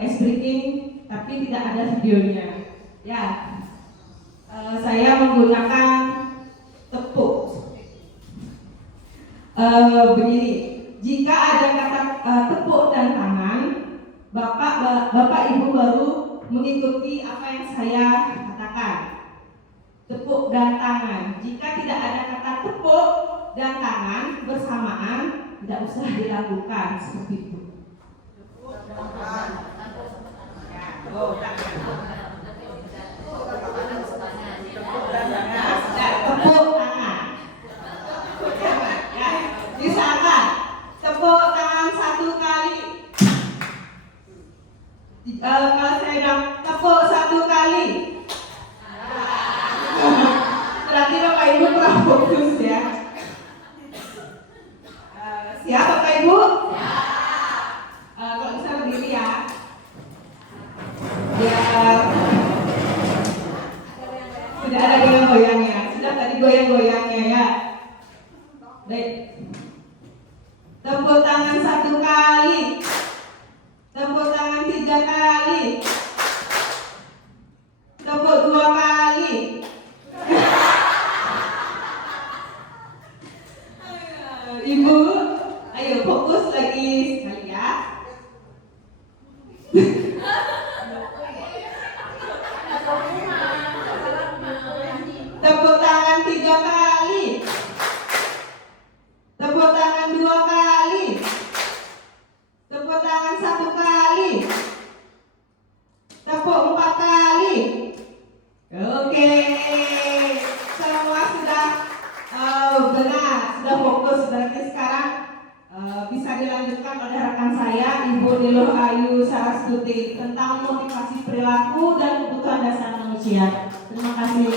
ice breaking, tapi tidak ada videonya. Ya, saya menggunakan tepuk. Begini, jika ada kata tepuk dan tangan, Bapak Ibu baru mengikuti apa yang saya katakan. Tepuk dan tangan. Jika tidak ada kata tepuk dan tangan bersamaan, tidak usah dilakukan seperti itu. Tepuk tangan. Misalkan tepuk tangan 1 kali. Kalau saya bilang tepuk 1 kali, berarti Bapak Ibu kurang fokus ya. Siap Bapak Ibu? Kalau bisa berdiri ya. Biar tidak ada goyang-goyangnya. Sudah tadi goyang-goyangnya ya. Baik. Tepuk tangan 1 kali. Tepuk tangan 3 kali. Tepuk 2 kali. Ibu, ayo fokus lagi sekali ya. Tepuk tangan 3 kali. Tepuk tangan 2 kali. Tepuk tangan 1 kali. Tepuk 4 kali. Oke. Semua sudah benar, sudah fokus. Berarti sekarang bisa dilanjutkan oleh rekan saya, Ibu Niluh Ayu Sarastuti, tentang motivasi perilaku dan kebutuhan dasar manusia. Terima kasih.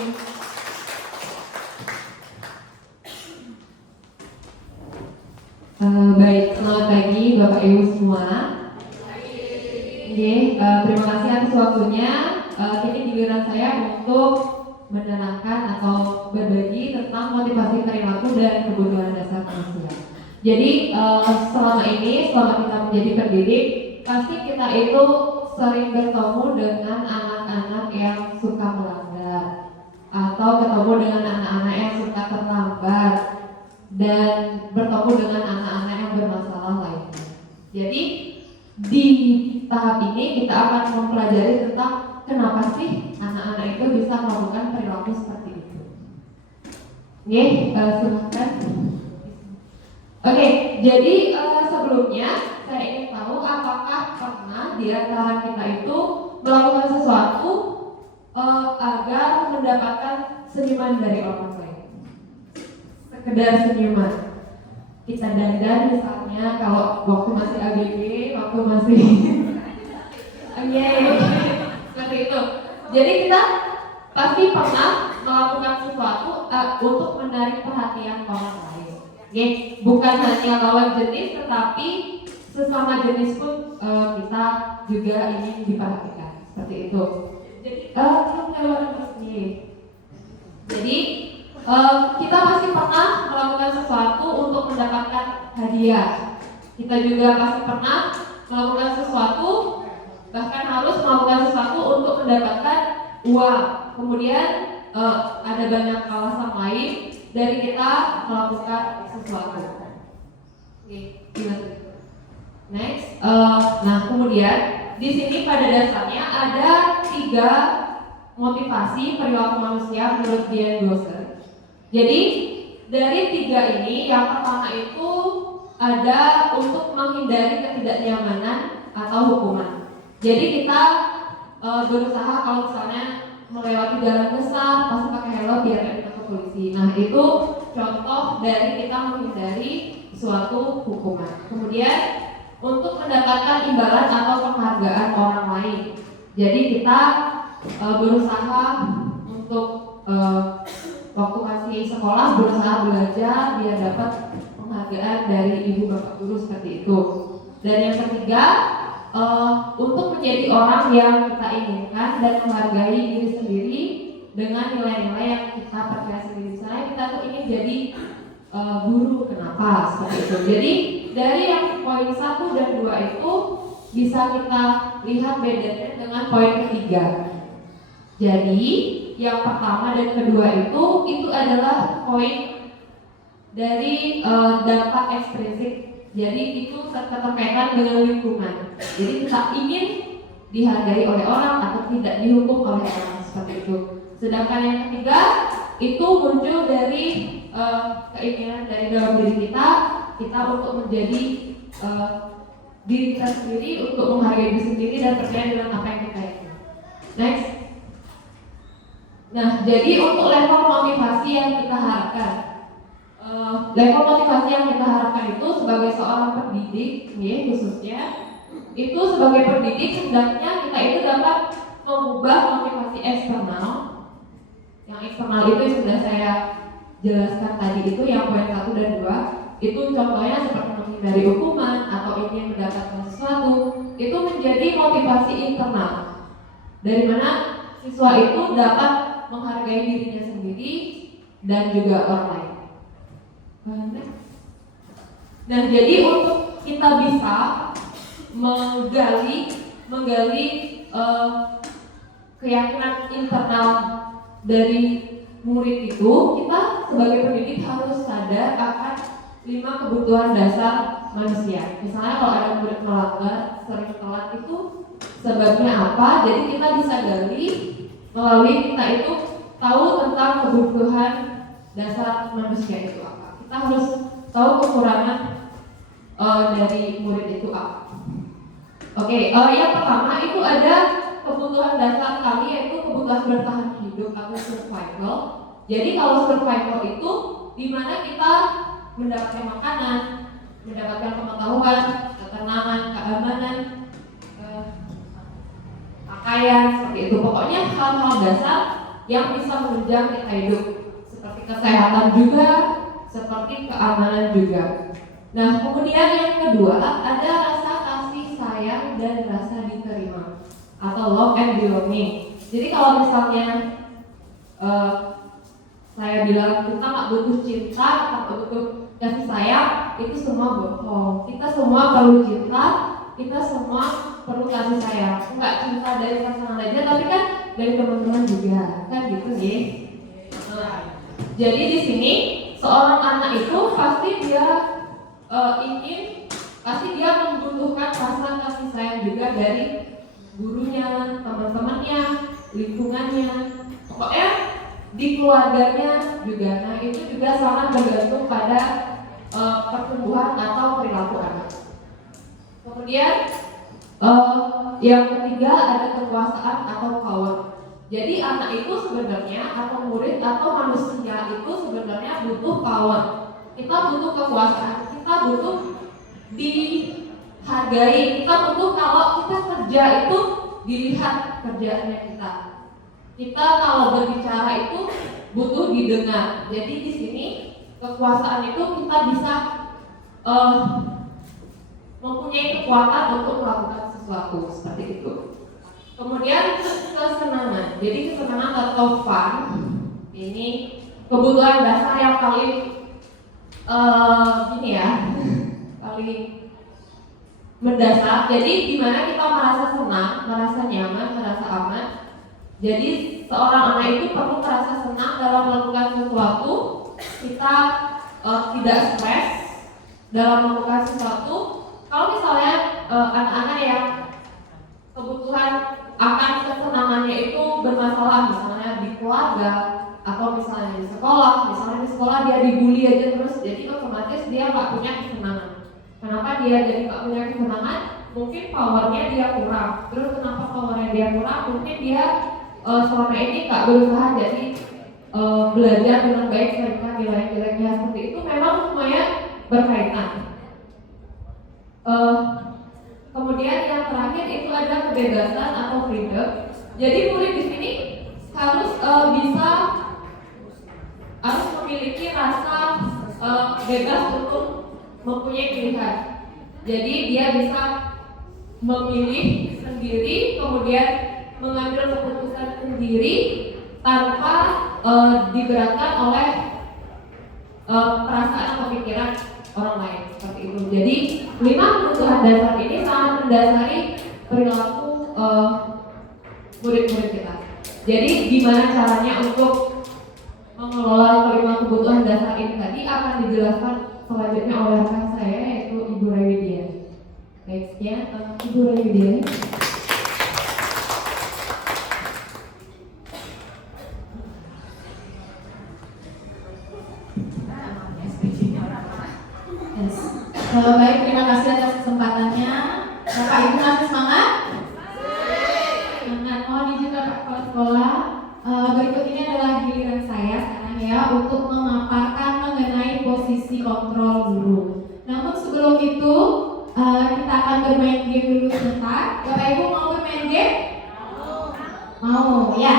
Baik, selamat pagi Bapak Ibu semua. Terima kasih atas waktunya. Kini giliran saya untuk menerangkan atau berbagi tentang motivasi perilaku dan kebutuhan dasar manusia. Jadi selama kita menjadi pendidik, pasti kita itu sering bertemu dengan anak-anak yang suka melanggar atau ketemu dengan anak-anak yang suka terlambat dan bertemu dengan anak-anak yang bermasalah lainnya. Jadi di tahap ini kita akan mempelajari tentang kenapa sih anak-anak itu bisa melakukan perilaku seperti itu. Silakan. Oke, jadi sebelumnya saya ingin tahu apakah pernah di antara kita itu melakukan sesuatu agar mendapatkan senyuman dari orang lain. Sekedar senyuman. Kita dandan misalnya kalau waktu masih ABG, waktu masih seperti itu. Jadi kita pasti pernah melakukan sesuatu untuk menarik perhatian orang lain. Bukan hanya lawan jenis, tetapi sesama jenis pun kita juga ingin diperhatikan. Seperti itu. Jadi kita pasti pernah melakukan sesuatu untuk mendapatkan hadiah. Kita juga pasti pernah melakukan sesuatu, bahkan harus melakukan sesuatu untuk mendapatkan uang. Kemudian ada banyak alasan lain dari kita melakukan sesuatu. Next, nah kemudian di sini pada dasarnya ada 3 motivasi perilaku manusia menurut Dian Gosser. Jadi dari 3 ini, yang pertama itu ada untuk menghindari ketidaknyamanan atau hukuman. Jadi kita berusaha kalau misalnya melewati jalan besar pasti pakai helm biar tidak ditangkap polisi. Nah itu contoh dari kita menghindari suatu hukuman. Kemudian untuk mendapatkan imbalan atau penghargaan orang lain. Jadi kita berusaha untuk waktu masih sekolah berusaha belajar biar dapat penghargaan dari ibu bapak guru seperti itu. Dan yang ketiga, untuk menjadi orang yang kita inginkan dan menghargai diri sendiri dengan nilai-nilai yang kita percaya sendiri. Misalnya kita tuh ingin jadi guru, kenapa seperti itu. Jadi dari yang poin 1 dan 2 itu bisa kita lihat bedanya dengan poin ketiga. Jadi yang pertama dan kedua itu adalah poin dari dampak ekstrinsik. Jadi itu keterkaitan dengan lingkungan. Jadi kita ingin dihargai oleh orang atau tidak dihukum oleh orang seperti itu. Sedangkan yang ketiga itu muncul dari keinginan dari dalam diri kita untuk menjadi diri kita sendiri, untuk menghargai diri sendiri dan percaya dengan apa yang kita ingin. Next. Nah, jadi untuk level motivasi yang kita harapkan, level motivasi yang kita harapkan itu sebagai seorang pendidik, khususnya itu sebagai pendidik hendaknya kita itu dapat mengubah motivasi eksternal. Yang eksternal itu sudah saya jelaskan tadi, itu yang poin 1 dan 2. Itu contohnya seperti menghindari hukuman atau ingin mendapatkan sesuatu, itu menjadi motivasi internal. Dari mana siswa itu dapat menghargai dirinya sendiri dan juga orang lain. Nah, jadi untuk kita bisa menggali keyakinan internal dari murid itu, kita sebagai pendidik harus sadar akan 5 kebutuhan dasar manusia. Misalnya kalau ada murid melanggar, sering telat, itu sebabnya apa? Jadi kita bisa gali melalui kita itu tahu tentang kebutuhan dasar manusia itu apa. Kita harus tahu kekurangan dari murid itu apa. Oke, yang pertama itu ada kebutuhan dasar kali, yaitu kebutuhan bertahan hidup atau survival. Jadi kalau survival itu dimana kita mendapatkan makanan, mendapatkan pengetahuan, ketenangan, keamanan, pakaian, seperti itu. Pokoknya hal-hal dasar yang bisa menunjang kita hidup, seperti kesehatan juga, seperti keamanan juga. Nah, kemudian yang kedua ada rasa kasih sayang dan rasa diterima atau love and belonging. Jadi kalau misalnya saya bilang kita nggak butuh cinta, nggak butuh kasih sayang, itu semua bohong. Kita semua perlu cinta, kita semua perlu kasih sayang. Enggak cinta dari pasangan aja, tapi kan dari teman-teman juga, kan gitu nih. Jadi di sini seorang anak itu pasti dia dia membutuhkan rasa kasih sayang juga dari gurunya, teman-temannya, lingkungannya, pokoknya di keluarganya juga. Nah itu juga sangat bergantung pada pertumbuhan atau perilaku anak. Kemudian yang ketiga ada kekuasaan atau power. Jadi anak itu sebenarnya atau murid atau manusia itu sebenarnya butuh power. Kita butuh kekuasaan, kita butuh dihargai, kita butuh kalau kita kerja itu dilihat kerjaannya kita. Kita kalau berbicara itu butuh didengar. Jadi di sini kekuasaan itu kita bisa mempunyai kekuatan untuk melakukan sesuatu seperti itu. Kemudian kesenangan. Jadi kesenangan atau fun ini kebutuhan dasar yang paling paling mendasar. Jadi di mana kita merasa senang, merasa nyaman, merasa aman. Jadi seorang anak itu perlu merasa senang dalam melakukan sesuatu. Kita tidak stres dalam melakukan sesuatu. Kalau misalnya anak-anak yang kebutuhan akan kesenangannya itu bermasalah, misalnya di keluarga atau misalnya di sekolah dia dibully aja terus, jadi otomatis dia nggak punya kesenangan. Kenapa dia jadi nggak punya kesenangan? Mungkin powernya dia kurang. Terus kenapa powernya dia kurang? Mungkin dia selama ini nggak berusaha jadi belajar dengan baik sehingga nilai-nilainya seperti itu. Memang semuanya berkaitan. Kemudian yang terakhir itu ada kebebasan atau freedom. Jadi murid di sini harus harus memiliki rasa bebas untuk mempunyai pilihan. Jadi dia bisa memilih sendiri, kemudian mengambil keputusan sendiri tanpa digerakkan oleh perasaan atau pikiran orang lain seperti itu. Jadi 5 kebutuhan dasar ini sangat mendasari perilaku murid-murid kita. Jadi gimana caranya untuk mengelola kelima kebutuhan dasar ini tadi akan dijelaskan selanjutnya oleh rekan saya yaitu Ibu Raiwidia. Baik, sekian Ibu Raiwidia. Yes. Baik, terima kasih atas kesempatannya. Bapak Ibu masih semangat? Semangat. Mohon izin Bapak Kepala Sekolah. Berikut ini adalah giliran saya sekarang ya untuk memaparkan mengenai posisi kontrol guru. Namun sebelum itu kita akan bermain game dulu sebentar. Bapak Ibu mau bermain game? Mau ya.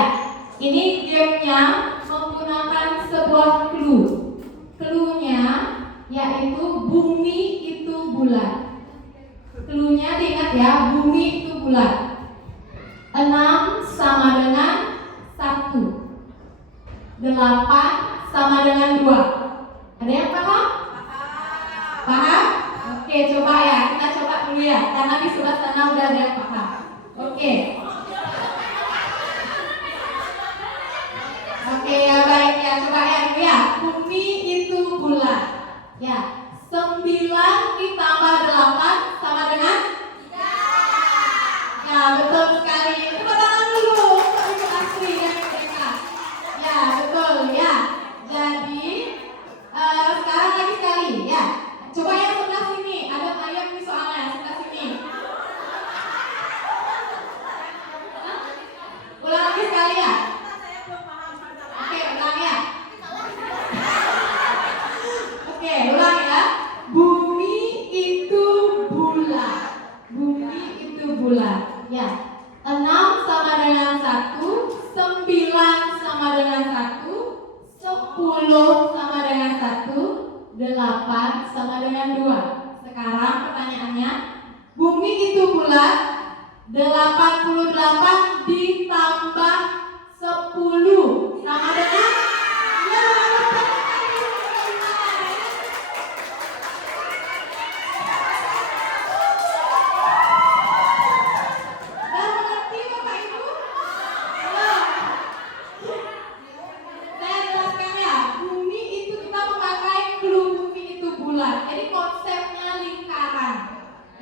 Ini gamenya menggunakan sebuah clue. Clue-nya yaitu bumi itu bulat. Clue-nya diingat ya, bumi itu bulat. 6 sama dengan 1. 8 sama dengan 2. Ada yang paham? Paham? Oke, coba ya. Kita coba dulu ya. Karena di sebelah sana udah ada yang paham. Oke. Oke ya, baik ya. Coba ya dulu ya. Bumi itu bulat. Ya. 9 ditambah 8 sama dengan 3. Ya, betul sekali. Tepuk tangan dulu. Ibu Asri dan mereka. Ya, betul ya. Jadi sekarang lagi sekali ya. Coba yang sebelah sini. Ada ayam nih soalnya sebelah sini. Ulang lagi sekali ya. Oke, ulang ya. Oke, ulang ya. Bumi itu bulat. Bumi itu bulat. Ya. 6 sama dengan 1, 9 sama dengan 1, 10 sama dengan 1, 8 sama dengan 2. Sekarang pertanyaannya, bumi itu bulat, 88 ditambah 10 sama dengan ya. Sudah mengerti Bapak Ibu? Belum? Saya jelaskan ya, bumi itu kita memakai clue bumi itu bulat. Jadi konsepnya lingkaran.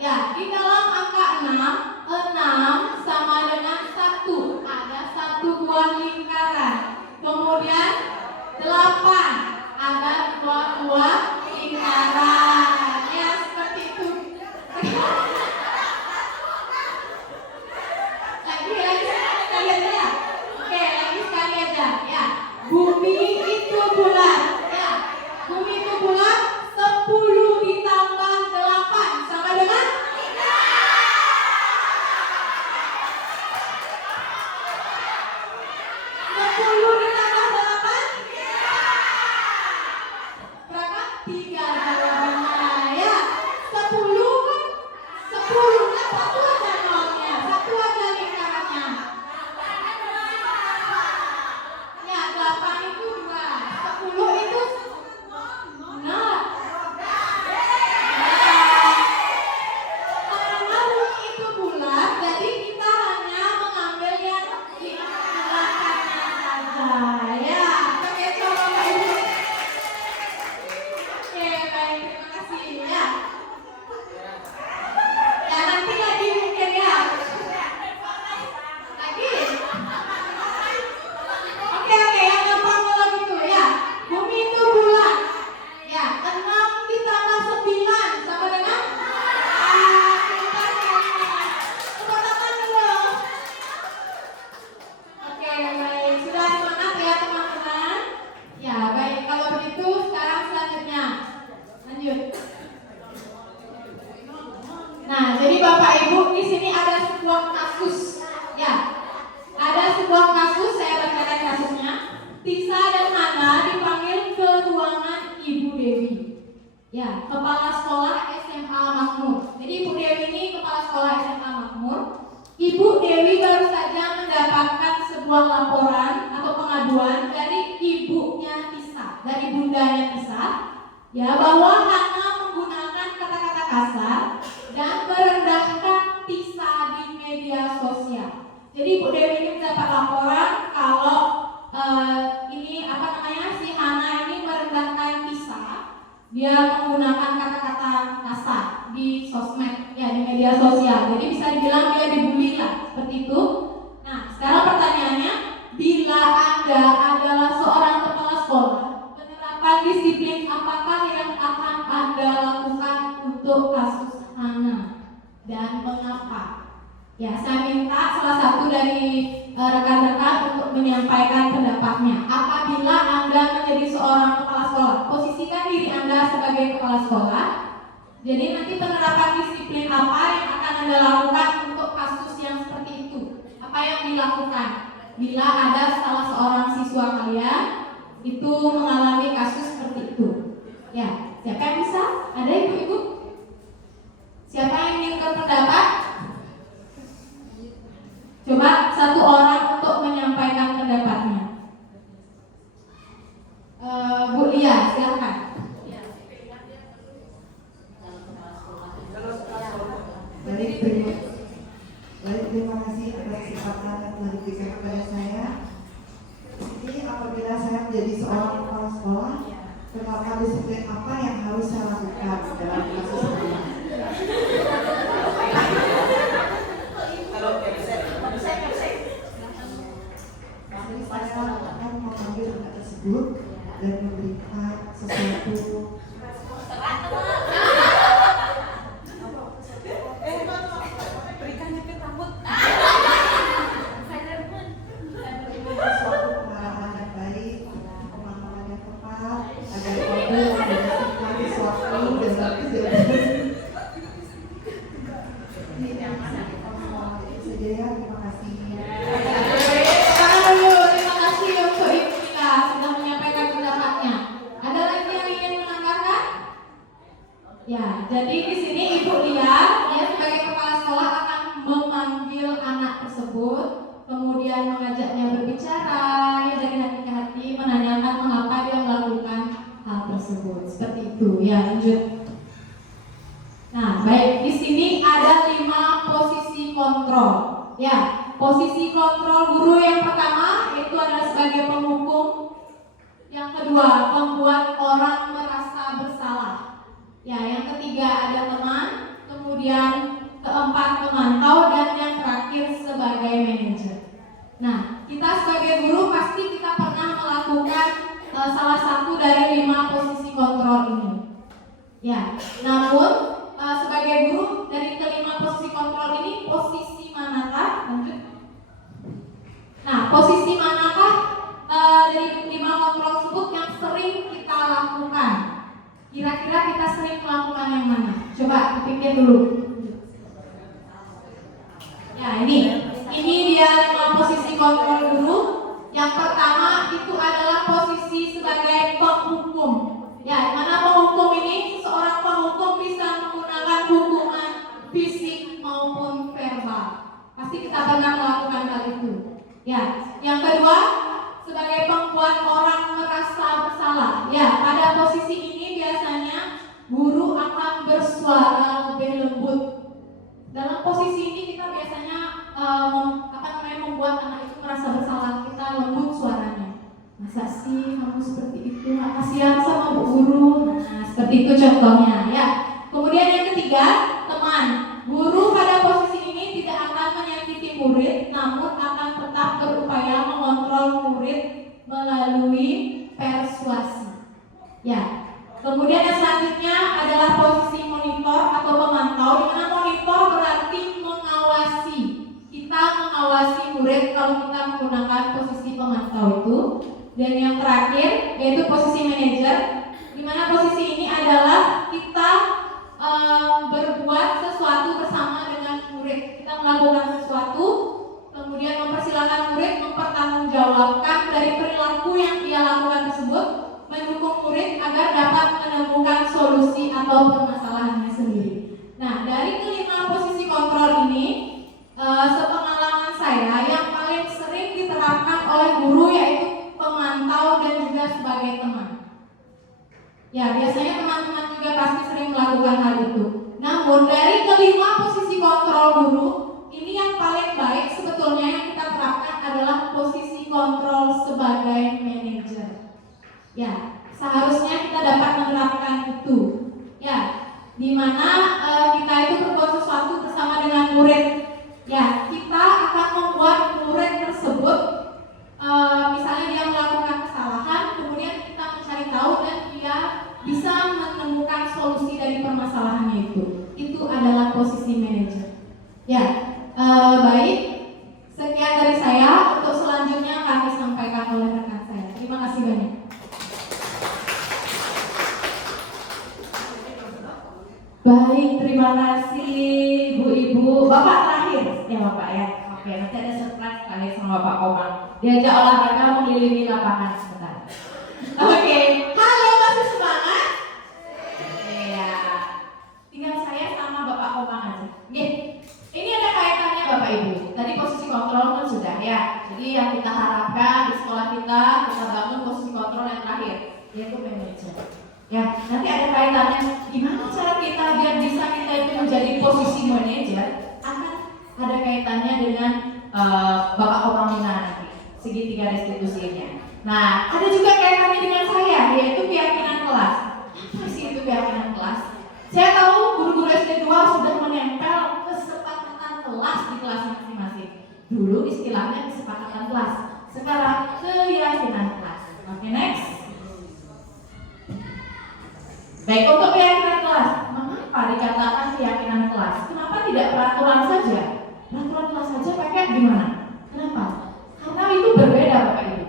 Ya, di dalam angka 6 sama dengan 1. Ada 1 buah lingkaran. Tisa dan Hana dipanggil ke ruangan Ibu Dewi. Ya, Kepala Sekolah SMA Makmur. Jadi Ibu Dewi ini Kepala Sekolah SMA Makmur. Ibu Dewi baru saja mendapatkan sebuah laporan atau pengaduan dari ibunya Tisa, dari bundanya Tisa, ya, bahwa Hana menggunakan kata-kata kasar dan merendahkan Tisa di media sosial. Jadi Ibu Dewi ini mendapat laporan kalau si Hana ini merendahkan Tisa. Dia menggunakan kata-kata kasar di sosmed, ya, di media sosial. Jadi bisa dibilang dia dibully lah, seperti itu. Nah, sekarang pertanyaannya, bila Anda adalah seorang kepala sekolah, penerapan disiplin apakah yang akan Anda lakukan untuk kasus Hana dan mengapa? Ya, saya minta salah satu dari rekan-rekan untuk menyampaikan pendapatnya. Apabila Anda menjadi seorang kepala sekolah, posisikan diri Anda sebagai kepala sekolah. Jadi nanti penerapan disiplin apa yang akan Anda lakukan untuk kasus yang seperti itu? Apa yang dilakukan bila ada salah seorang siswa kalian itu mengalami kasus seperti itu? Ya, siapa yang bisa? Ada ibu-ibu? Siapa yang ingin berpendapat? Coba satu orang untuk menyampaikan pendapatnya. Bu Lia, silakan. Baik, terima kasih atas kesempatan yang telah diberikan kepada saya. Ini apabila saya menjadi seorang kepala sekolah, penerapan disiplin apa yang harus saya lakukan dalam kasus ini? Saya akan memanggil anak tersebut dan memberikan sesuatu. Pengarahan yang baik, pemahaman yang tepat, agar mampu mendapatkan sesuatu dan bagus dari ini yang saja ya, terima kasih. Terima kasih untuk Ibu Lia sudah menyampaikan pendapatnya. Ada lagi yang ingin menambahkan? Ya, jadi di sini Ibu Lia, dia sebagai kepala sekolah akan memanggil anak tersebut, kemudian mengajaknya berbicara, ya, dari hati ke hati, menanyakan mengapa dia melakukan hal tersebut. Seperti itu, ya, lanjut. Nah, baik, di sini ada 5 posisi kontrol. Ya, posisi kontrol guru yang pertama yaitu adalah sebagai penghukum. Yang kedua, membuat orang merasa bersalah. Ya, yang ketiga ada teman, kemudian keempat memantau, dan yang terakhir sebagai manajer. Nah, kita sebagai guru pasti kita pernah melakukan salah satu dari 5 posisi kontrol ini. Ya, namun sebagai guru dari kelima posisi kontrol ini, posisi manakah? Lanjut. Nah, posisi manakah dari 5 kontrol tersebut yang sering kita lakukan? Kira-kira kita sering melakukan yang mana? Coba dipikir dulu. Ya, ini dia 5 posisi kontrol guru. Yang pertama itu adalah posisi sebagai penghukum. Ya, dimana penghukum ini seorang penghukum bisa menggunakan hukuman fisik maupun verbal. Pasti kita pernah melakukan hal itu. Ya, yang kedua sebagai pembuat orang merasa bersalah. Ya, pada posisi ini biasanya guru akan bersuara lebih lembut. Dalam posisi ini kita biasanya membuat anak itu merasa bersalah. Kita lembut suaranya. Masa sih kamu seperti itu? Kasihan sama Bu Guru. Nah, seperti itu contohnya, ya. Kemudian yang ketiga, teman. Guru pada posisi ini tidak akan menyakiti murid, namun akan tetap berupaya mengontrol murid melalui persuasi. Ya. Kemudian yang selanjutnya adalah posisi monitor atau pemantau, di mana monitor berarti mengawasi. Kita mengawasi murid kalau kita menggunakan posisi pemantau itu. Dan yang terakhir yaitu posisi manajer, di mana posisi ini adalah kita berbuat sesuatu bersama dengan murid. Kita melakukan sesuatu, kemudian mempersilahkan murid mempertanggungjawabkan dari perilaku perilaku yang ia lakukan tersebut mendukung murid agar dapat menemukan solusi atau permasalahannya sendiri. Nah, dari kelima posisi kontrol ini, sepengalaman saya yang paling sering diterapkan oleh guru yaitu pemantau dan juga sebagai teman. Ya, biasanya teman-teman juga pasti sering melakukan hal itu. Namun dari kelima posisi kontrol guru, ini yang paling baik sebetulnya yang kita terapkan adalah posisi kontrol sebagai manajer. Ya, seharusnya kita dapat menerapkan itu. Ya, di mana kita itu berbuat sesuatu bersama dengan murid. Ya, kita akan membuat murid tersebut, misalnya dia melakukan kesalahan, kemudian kita mencari tahu dan dia bisa menemukan solusi dari permasalahannya itu. Itu adalah posisi manajer. Ya, baik. Sekian dari saya. Untuk selanjutnya akan disampaikan oleh rekan saya. Terima kasih banyak. Baik, terima kasih Bu Ibu. Bapak terakhir ya Bapak ya. Oke, nanti ada surprise terakhir sama Bapak Komang. Diajak olahraga mengelilingi lapangan sebentar. Oke, halo, masih semangat? Iya. Tinggal saya sama Bapak Komang aja. Oke. Ini ada kaitannya Bapak Ibu. Tadi posisi kontrol kan sudah ya. Jadi yang kita harapkan di sekolah kita bangun posisi kontrol yang terakhir, yaitu manajer. Ya, nanti ada kaitannya gimana cara kita biar bisa kita itu menjadi posisi manajer, akan ada kaitannya dengan Bapak Komang nanti, segitiga restitusinya. Nah, ada juga kaitannya dengan saya, yaitu keyakinan kelas. Apa sih itu keyakinan kelas? Saya tahu guru-guru SD 2 sudah menempel kesepakatan kelas di kelas masing-masing. Dulu istilahnya kesepakatan kelas, sekarang keyakinan kelas. Oke, next. Baik, untuk keyakinan kelas, mengapa dikatakan keyakinan kelas? Kenapa tidak peraturan saja? Peraturan kelas saja pakai gimana? Kenapa? Karena itu berbeda Bapak Ibu.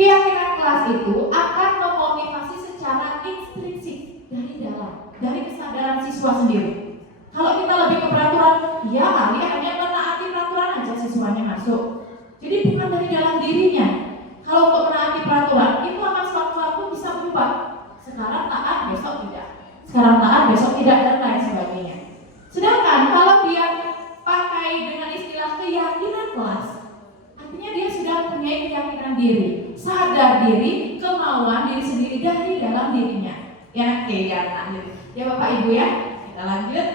Keyakinan kelas itu akan memotivasi secara intrinsik dari dalam, dari kesadaran siswa sendiri. Kalau kita lebih ke peraturan, ya kali hanya menaati peraturan aja siswanya masuk. Jadi bukan dari dalam dirinya. Kalau untuk menaati peraturan, itu akan sewaktu-waktu bisa berubah. Sekarang taat, besok tidak. Sekarang taat, besok tidak, dan lain sebagainya. Sedangkan kalau dia pakai dengan istilah keyakinan kelas, artinya dia sudah punya keyakinan diri, sadar diri, kemauan diri sendiri dari dalam dirinya. Ya, oke, ya Bapak Ibu ya. Kita lanjut.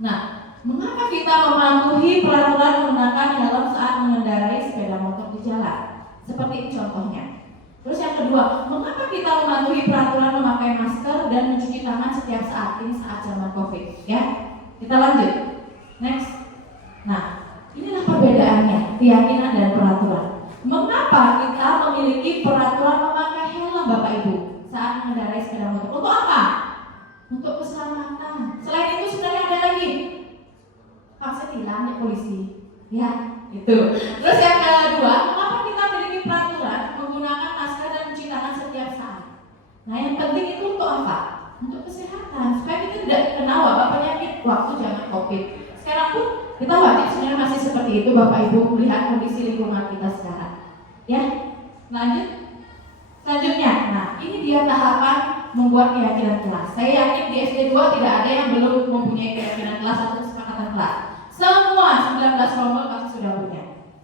Nah, mengapa kita mematuhi peraturan menggunakan helm saat mengendarai sepeda motor di jalan? Seperti contohnya. Terus yang kedua, mengapa kita mematuhi peraturan memakai masker dan mencuci tangan setiap saat ini saat zaman COVID? Ya, kita lanjut. Next. Nah, inilah perbedaannya keyakinan dan peraturan. Mengapa kita memiliki peraturan memakai helm Bapak Ibu saat mengendarai sepeda motor? Untuk apa? Untuk keselamatan. Selain itu sebenarnya ada lagi. Pak, saya tilangnya polisi. Ya, itu. Terus yang kedua, mengapa kita memiliki peraturan menggunakan masker dan mencuci tangan setiap saat? Nah, yang penting itu untuk apa? Untuk kesehatan, supaya kita tidak terkena wabah penyakit waktu zaman COVID. Sekarang pun kita wajib sebenarnya masih seperti itu Bapak Ibu, melihat kondisi lingkungan kita sekarang. Ya, lanjut. Selanjutnya, nah ini dia tahapan membuat keyakinan kelas. Saya yakin di SD 2 tidak ada yang belum mempunyai keyakinan kelas atau kesepakatan kelas. Semua 19 kelompok pasti sudah punya.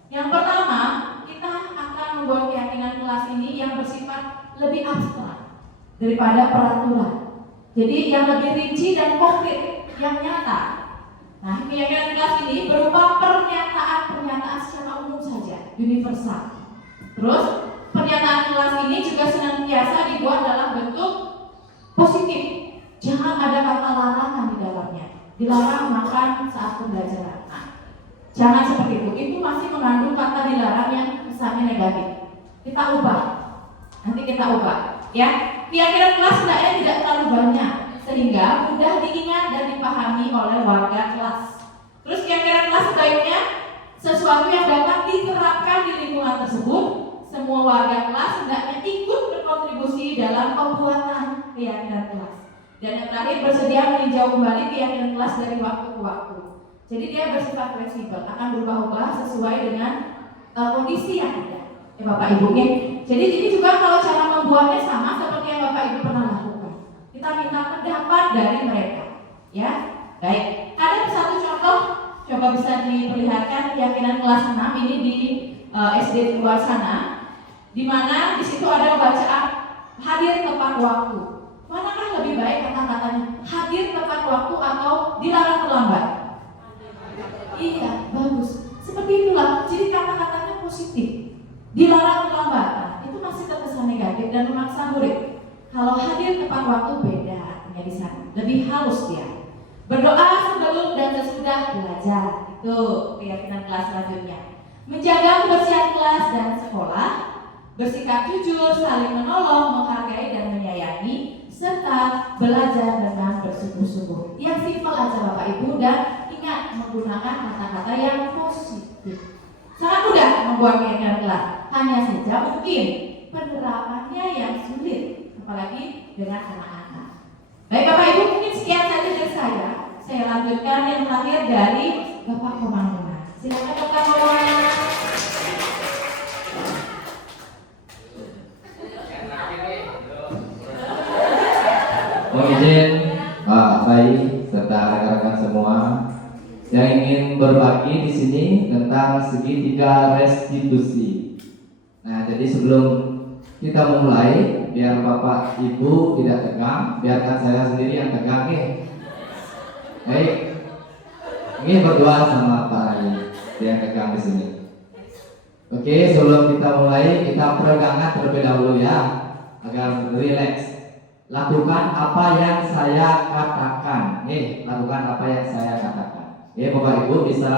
Yang pertama, kita akan membuat keyakinan kelas ini yang bersifat lebih abstrak daripada peraturan. Jadi yang lebih rinci dan konkret, yang nyata. Nah, keyakinan kelas ini berupa pernyataan-pernyataan secara umum saja, universal. Terus, pernyataan kelas ini juga senantiasa dibuat dalam bentuk positif. Jangan ada kata larangan di dalamnya. Dilarang makan saat pembelajaran. Nah, jangan seperti itu. Itu masih mengandung kata dilarang yang kesannya negatif. Kita ubah. Nanti kita ubah. Ya, keyakinan kelas hendaknya tidak terlalu banyak sehingga mudah diingat dan dipahami oleh warga kelas. Terus keyakinan kelas sebaiknya sesuatu yang dapat diterapkan di lingkungan tersebut. Semua warga kelas hendaknya ikut berkontribusi dalam pembuatan keyakinan kelas. Dan yang terakhir, bersedia meninjau kembali keyakinan kelas dari waktu ke waktu. Jadi dia bersifat fleksibel, akan berubah-ubah sesuai dengan kondisi yang ada. Bapak Ibu, Jadi ini juga kalau cara membuatnya sama seperti yang Bapak Ibu pernah lakukan. Kita minta pendapat dari mereka, ya. Baik, ada satu contoh, coba bisa diperlihatkan keyakinan kelas 6 ini di SD di luar sana, di mana di situ ada bacaan hadir tepat waktu. Manakah lebih baik kata-katanya? Hadir tepat waktu atau dilarang terlambat? Iya, bagus. Seperti itulah. Jadi kata-katanya positif. Dilarang terlambat. Nah, itu masih terkesan negatif dan memaksa murid. Kalau hadir tepat waktu beda artinya di sana. Lebih halus dia. Berdoa sebelum dan sesudah belajar. Itu keyakinan kelas selanjutnya. Menjaga kebersihan kelas dan sekolah. Bersikap jujur, saling menolong, menghargai dan menyayangi, serta belajar dengan bersungguh-sungguh. Yang simpel aja Bapak Ibu, dan ingat menggunakan kata-kata yang positif. Sangat mudah membuat keyakinan kelas, hanya saja mungkin penerapannya yang sulit, apalagi dengan anak-anak. Baik Bapak Ibu, mungkin sekian saja dari saya. Saya lanjutkan yang terakhir dari Bapak Komandona. Silakan Bapak Komandona. Mohon izin Pak Bayi serta rekan-rekan semua yang ingin berbagi di sini tentang segitiga restitusi. Nah, jadi sebelum kita memulai, biar Bapak Ibu tidak tegang, biarkan saya sendiri yang tegang nih. Baik, ini berdoa sama Pak Bayi yang tegang di sini. Oke, sebelum kita mulai, kita peregangan terlebih dahulu ya, agar rileks. Lakukan apa yang saya katakan. Lakukan apa yang saya katakan. Bapak Ibu bisa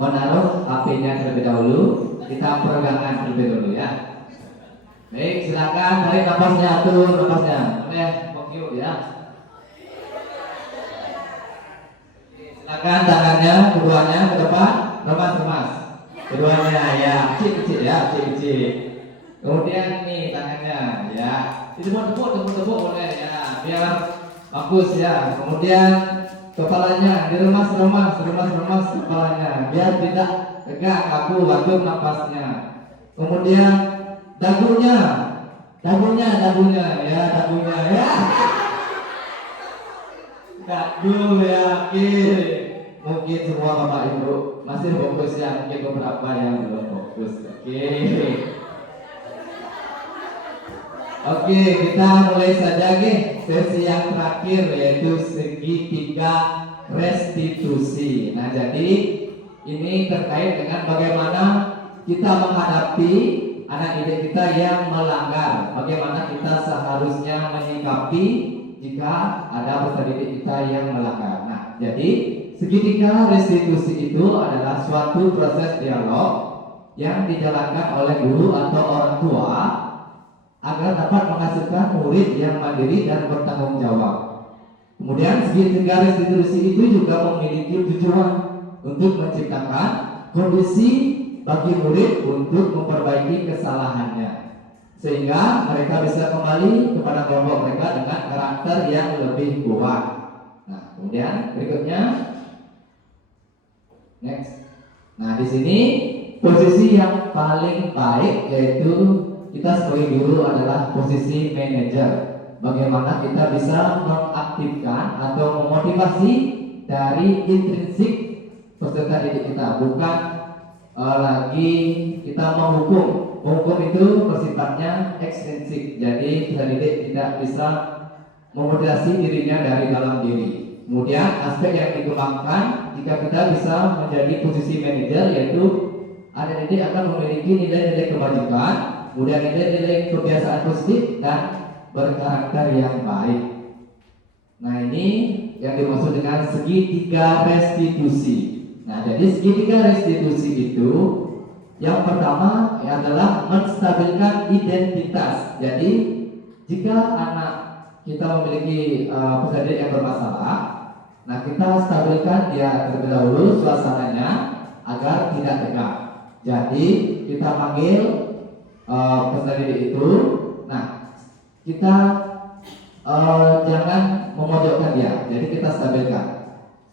menaruh HP-nya terlebih dahulu. Kita peregangan terlebih dahulu ya. Baik, silakan tarik napasnya, atur napasnya. Fokus ya. Silakan tangannya, keduanya ke depan, remas-remas. Keduanya ya, kecil-kecil ya, kecil-kecil. Kemudian nih tangannya ya. Tepuk boleh ya, biar bagus ya. Kemudian kepalanya diremas-remas kepalanya, biar tidak tegak, kaku napasnya. Kemudian dagunya ya. Dagu ya, oke. Mungkin semua Bapak Ibu masih fokus ya, mungkin beberapa yang belum fokus. Oke, kita mulai saja sesi yang terakhir, yaitu segitiga restitusi. Nah, jadi ini terkait dengan bagaimana kita menghadapi anak didik kita yang melanggar, bagaimana kita seharusnya menyikapi jika ada peserta didik kita yang melanggar. Nah, jadi segitiga restitusi itu adalah suatu proses dialog yang dijalankan oleh guru atau orang tua agar dapat menghasilkan murid yang mandiri dan bertanggung jawab. Kemudian segitiga restitusi itu juga memiliki tujuan untuk menciptakan kondisi bagi murid untuk memperbaiki kesalahannya, sehingga mereka bisa kembali kepada kelompok mereka dengan karakter yang lebih kuat. Nah, kemudian berikutnya, next. Nah, di sini posisi yang paling baik yaitu kita sebagai guru adalah posisi manajer. Bagaimana kita bisa mengaktifkan atau memotivasi dari intrinsik peserta didik kita, bukan lagi kita menghukum. Menghukum itu bersifatnya ekstrinsik. Jadi peserta didik tidak bisa memotivasi dirinya dari dalam diri. Kemudian aspek yang dikembangkan jika kita bisa menjadi posisi manajer, yaitu anak didik akan memiliki nilai-nilai kebajikan, kemudian nilai-nilai kebiasaan positif dan berkarakter yang baik. Nah, ini yang dimaksud dengan segitiga restitusi. Nah, jadi segitiga restitusi itu yang pertama adalah menstabilkan identitas. Jadi jika anak kita memiliki peserta didik yang bermasalah, nah kita stabilkan dia terlebih dahulu suasananya agar tidak tegak. Jadi kita panggil peserta didik itu, nah kita jangan memojokkan dia, jadi kita stabilkan.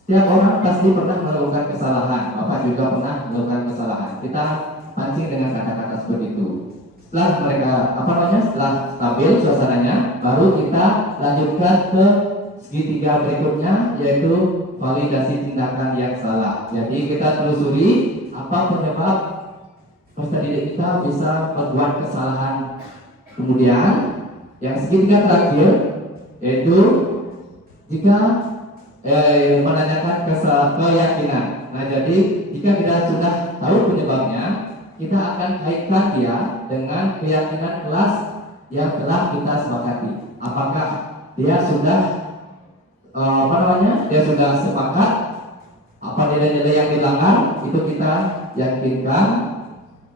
Setiap orang pasti pernah melakukan kesalahan, Bapak juga pernah melakukan kesalahan. Kita pancing dengan kata-kata seperti itu. setelah mereka setelah stabil suasananya, baru kita lanjutkan ke segitiga berikutnya, yaitu validasi tindakan yang salah. Jadi kita telusuri apa penyebab peserta didik kita bisa membuat kesalahan. Kemudian yang segitiga terakhir yaitu jika menanyakan keyakinan. Nah, jadi jika kita sudah tahu penyebabnya, kita akan kaitkan dia dengan keyakinan kelas yang telah kita sepakati. Apakah dia sudah dia sudah sepakat apa nilai-nilai yang dilanggar, itu kita yakinkan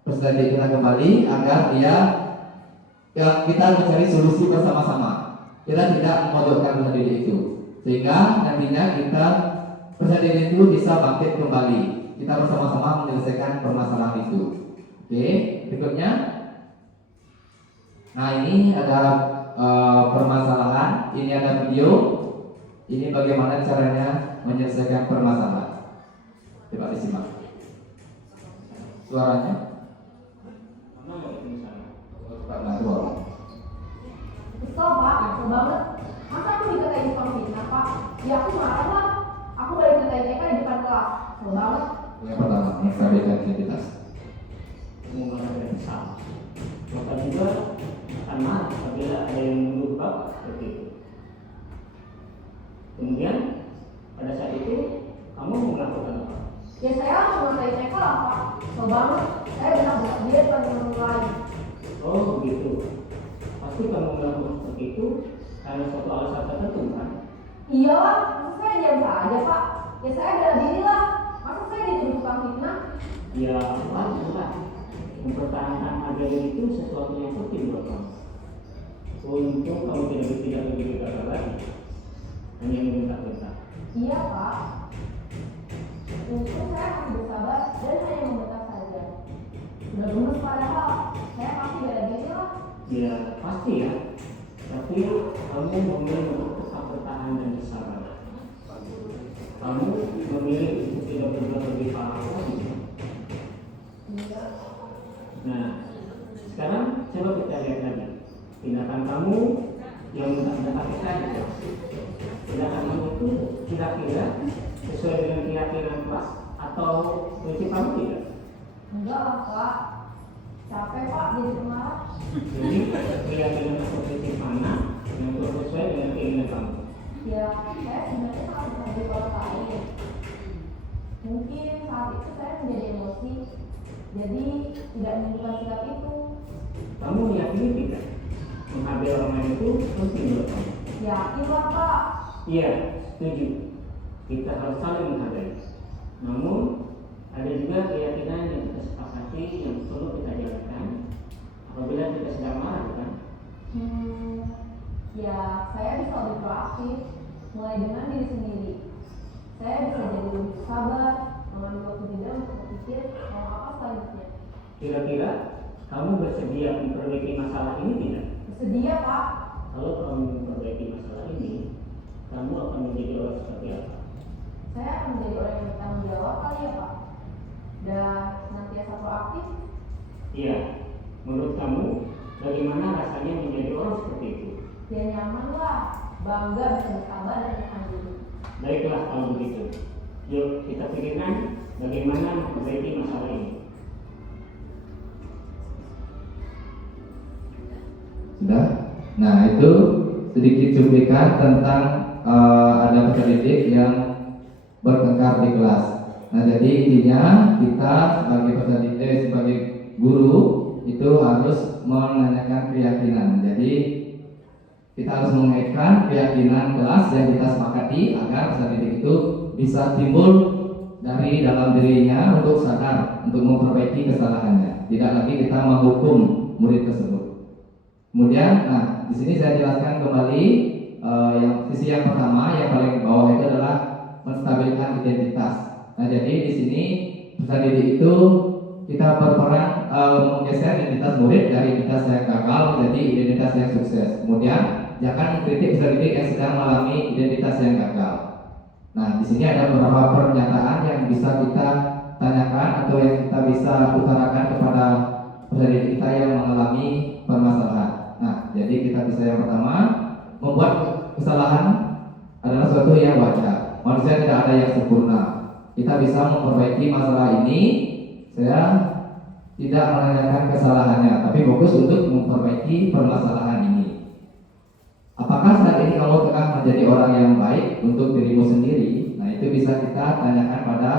peserta didik kita kembali agar kita mencari solusi bersama-sama. Kita tidak memojokkan peserta didik itu, sehingga nantinya peserta didik itu bisa bangkit kembali. Kita bersama-sama menyelesaikan permasalahan itu. Oke, berikutnya. Nah, ini ada permasalahan. Ini ada video. Ini bagaimana caranya menyelesaikan permasalahan. Coba disimak. Suaranya. Kesel pak, kesel banget. Masa aku dikatain tukang fitnah pak? Ya aku marah lah. Aku balik ke TK di depan kelas. Kesel banget. Yang pertama, menstabilkan identitas. Menggunakan salah. Maka juga akan marah apabila ada yang menuduh bapak seperti itu. Kemudian pada saat itu kamu melakukan apa? Ya saya langsung ngatain TK lah pak. Kesel banget. Saya benar-benar dia depan teman lain. Oh begitu. Pasti kamu melakukan seperti itu karena suatu alasan tertentu kan? Iya lah, masa saya diam saja pak? Ya saya bela diri lah. Masa saya dituduh tukang fitnah? Ya wajar lah. Mempertahankan harga diri itu sesuatu yang penting buat kamu. Untung kamu tidak begitu gagal lagi. Hanya membentak-bentak. Iya pak. Untung saya masih bersabar dan hanya membentak saja. Sudah lulus padahal saya pasti bela diri lah. Ya pasti ya. Tapi kamu memilih untuk tetap bertahan dan bersabar. Kamu memilih untuk tidak berbuat lebih parah lagi. Iya. Nah, sekarang coba kita lihat lagi tindakan kamu yang mendapat kita. Tindakan kamu itu kira-kira sesuai dengan keyakinan kelas atau prinsip kamu tidak? Enggak lah pak. Capek pak jadi pemarah. Jadi keyakinan atau prinsip mana yang sesuai dengan keinginan kamu? Ya, saya sebenarnya sangat menghargai orang lain. Mungkin saat itu saya menjadi emosi, jadi tidak menunjukkan sikap itu. Kamu meyakini tidak? Menghargai orang lain itu penting buat kamu? Yakin lah pak. Iya, setuju. Kita harus saling menghargai. Namun ada juga keyakinan yang kita sepakati yang perlu kita jalankan apabila kita sedang marah, kan? Ya, saya bisa lebih proaktif, mulai dengan diri sendiri. Saya bisa jadi lebih sabar, mengambil waktu jeda untuk berpikir mau apa selanjutnya. Kira-kira kamu bersedia memperbaiki masalah ini tidak? Bersedia pak. Kalau kamu memperbaiki masalah ini, kamu akan menjadi orang seperti apa? Saya akan menjadi orang yang bertanggung jawab kali ya pak. Dan senantiasa proaktif. Iya, menurut kamu bagaimana rasanya menjadi orang seperti itu? Ya nyaman lah, bangga bisa bersabar dan menahan diri. Baiklah kalau begitu. Yuk kita pikirkan bagaimana memperbaiki masalah ini. Sudah? Nah, itu sedikit cuplikan tentang ada peserta didik yang bertengkar di kelas. Nah, jadi intinya kita sebagai peserta didik, sebagai guru itu harus menanyakan keyakinan. Jadi kita harus mengaitkan keyakinan kelas yang kita sepakati agar peserta didik itu bisa timbul dari dalam dirinya untuk sadar, untuk memperbaiki kesalahannya. Tidak lagi kita menghukum murid tersebut. Kemudian, nah di sini saya jelaskan kembali yang sisi yang pertama yang paling bawah itu adalah menstabilkan identitas. Nah jadi di sini peserta didik itu kita berperan menggeser identitas murid dari identitas yang gagal menjadi identitas yang sukses. Kemudian jangan mengkritik peserta didik yang sedang mengalami identitas yang gagal. Nah di sini ada beberapa pernyataan yang bisa kita tanyakan atau yang kita bisa utarakan kepada peserta didik kita yang mengalami permasalahan. Nah, jadi kita bisa yang pertama, membuat kesalahan adalah sesuatu yang wajar. Manusia tidak ada yang sempurna. Kita bisa memperbaiki masalah ini. Saya tidak menanyakan kesalahannya, tapi fokus untuk memperbaiki permasalahan ini. Apakah saat ini kamu tengah menjadi orang yang baik untuk dirimu sendiri? Nah, itu bisa kita tanyakan pada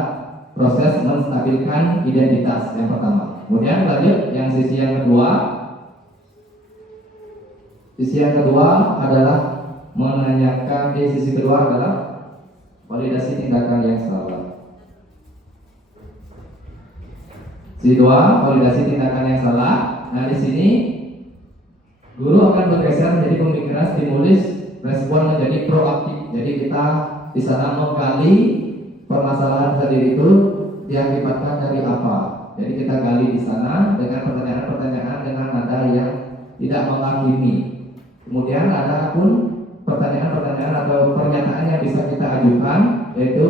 proses menstabilkan identitas yang pertama. Kemudian lanjut yang sisi yang kedua. Sisi kedua adalah validasi tindakan yang salah. Sisi kedua, validasi tindakan yang salah. Nah, di sini guru akan bergeser menjadi pemikiran stimulus respon menjadi proaktif. Jadi kita di sana menggali permasalahan tadi itu diakibatkan dari apa. Jadi kita gali di sana dengan pertanyaan-pertanyaan dengan nada yang tidak menghakimi. Kemudian ada pun pertanyaan-pertanyaan atau pernyataan yang bisa kita ajukan, yaitu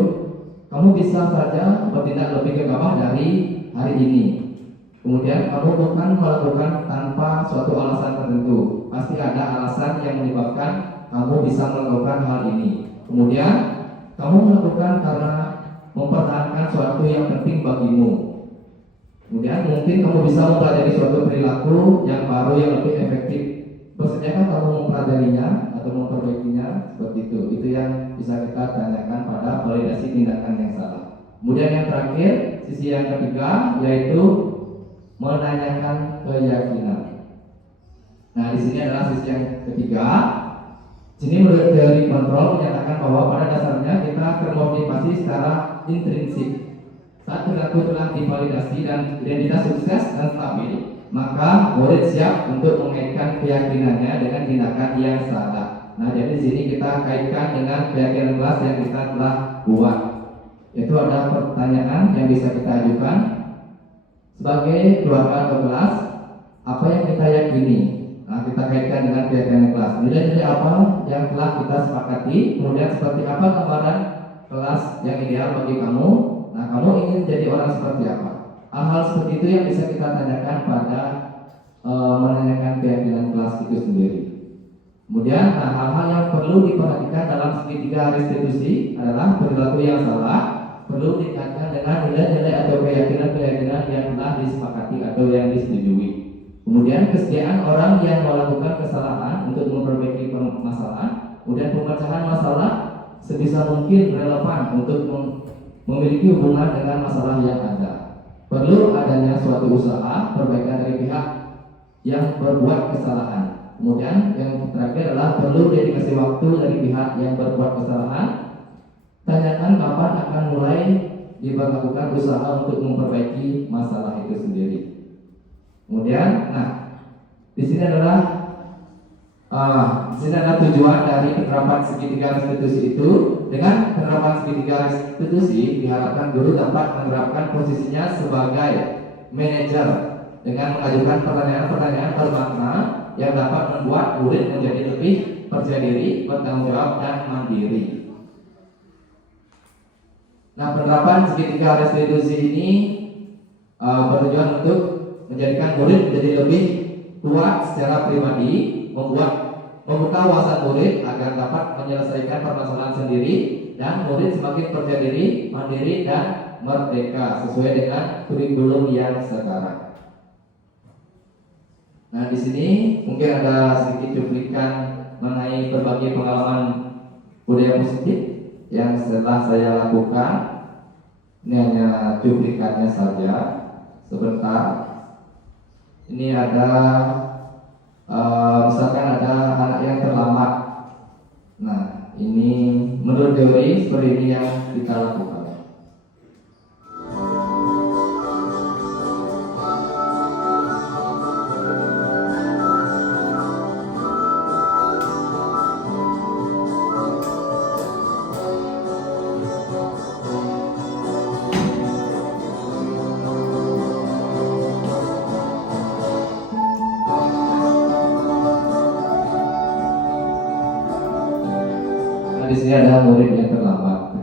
kamu bisa saja bertindak lebih gegabah dari hari ini. Kemudian kamu bukan melakukan tanpa suatu alasan tertentu. Pasti ada alasan yang menyebabkan kamu bisa melakukan hal ini. Kemudian kamu melakukan karena mempertahankan suatu yang penting bagimu. Kemudian mungkin kamu bisa mempelajari suatu perilaku yang baru yang lebih efektif. Bersediakah kamu mempelajarinya atau memperbaikinya? Seperti itu. Itu yang bisa kita tanyakan pada validasi tindakan yang salah. Kemudian yang terakhir, sisi yang ketiga, yaitu menanyakan keyakinan. Nah, di sini adalah sisi yang ketiga. Sini menurut teori kontrol menyatakan bahwa pada dasarnya kita termotivasi secara intrinsik. Saat perilaku telah divalidasi dan identitas sukses dan stabil, maka murid siap untuk mengaitkan keyakinannya dengan tindakan yang salah. Nah, jadi di sini kita kaitkan dengan keyakinan kelas yang kita telah buat. Itu ada pertanyaan yang bisa kita ajukan sebagai keluarga atau kelas. Apa yang kita yakini? Nah, kita kaitkan dengan keyakinan kelas. Nilai-nilai apa yang telah kita sepakati? Kemudian seperti apa gambaran kelas yang ideal bagi kamu? Nah, kamu ingin jadi orang seperti apa? Hal-hal seperti itu yang bisa kita tanyakan pada menanyakan keyakinan kelas itu sendiri. Kemudian, hal-hal yang perlu diperhatikan dalam segitiga restitusi adalah perilaku yang salah perlu dikaitkan dengan nilai-nilai atau keyakinan-keyakinan yang telah disepakati atau yang disetujui. Kemudian kesediaan orang yang melakukan kesalahan untuk memperbaiki permasalahan. Kemudian pemecahan masalah sebisa mungkin relevan untuk memiliki hubungan dengan masalah yang ada. Perlu adanya suatu usaha perbaikan dari pihak yang berbuat kesalahan. Kemudian yang terakhir adalah perlu dedikasi waktu dari pihak yang berbuat kesalahan. Tanyakan kapan akan mulai dilakukan usaha untuk memperbaiki masalah itu sendiri. Kemudian, di sini adalah tujuan dari penerapan segitiga restitusi itu. Dengan penerapan segitiga restitusi diharapkan guru dapat menerapkan posisinya sebagai manajer dengan mengajukan pertanyaan-pertanyaan bermakna yang dapat membuat murid menjadi lebih percaya diri, bertanggung jawab, dan mandiri. Nah, penerapan segitiga restitusi ini bertujuan untuk menjadikan murid menjadi lebih kuat secara pribadi, membuka wawasan murid agar dapat menyelesaikan permasalahan sendiri, dan murid semakin percaya diri, mandiri, dan merdeka sesuai dengan kurikulum yang sekarang. Nah, di sini mungkin ada sedikit cuplikan mengenai berbagai pengalaman budaya positif yang setelah saya lakukan. Ini hanya cuplikannya saja sebentar. Ini ada misalkan ada anak yang terlambat. Nah, ini menurut teori seperti ini yang kita lakukan. Di sini ada murid yang terlambat.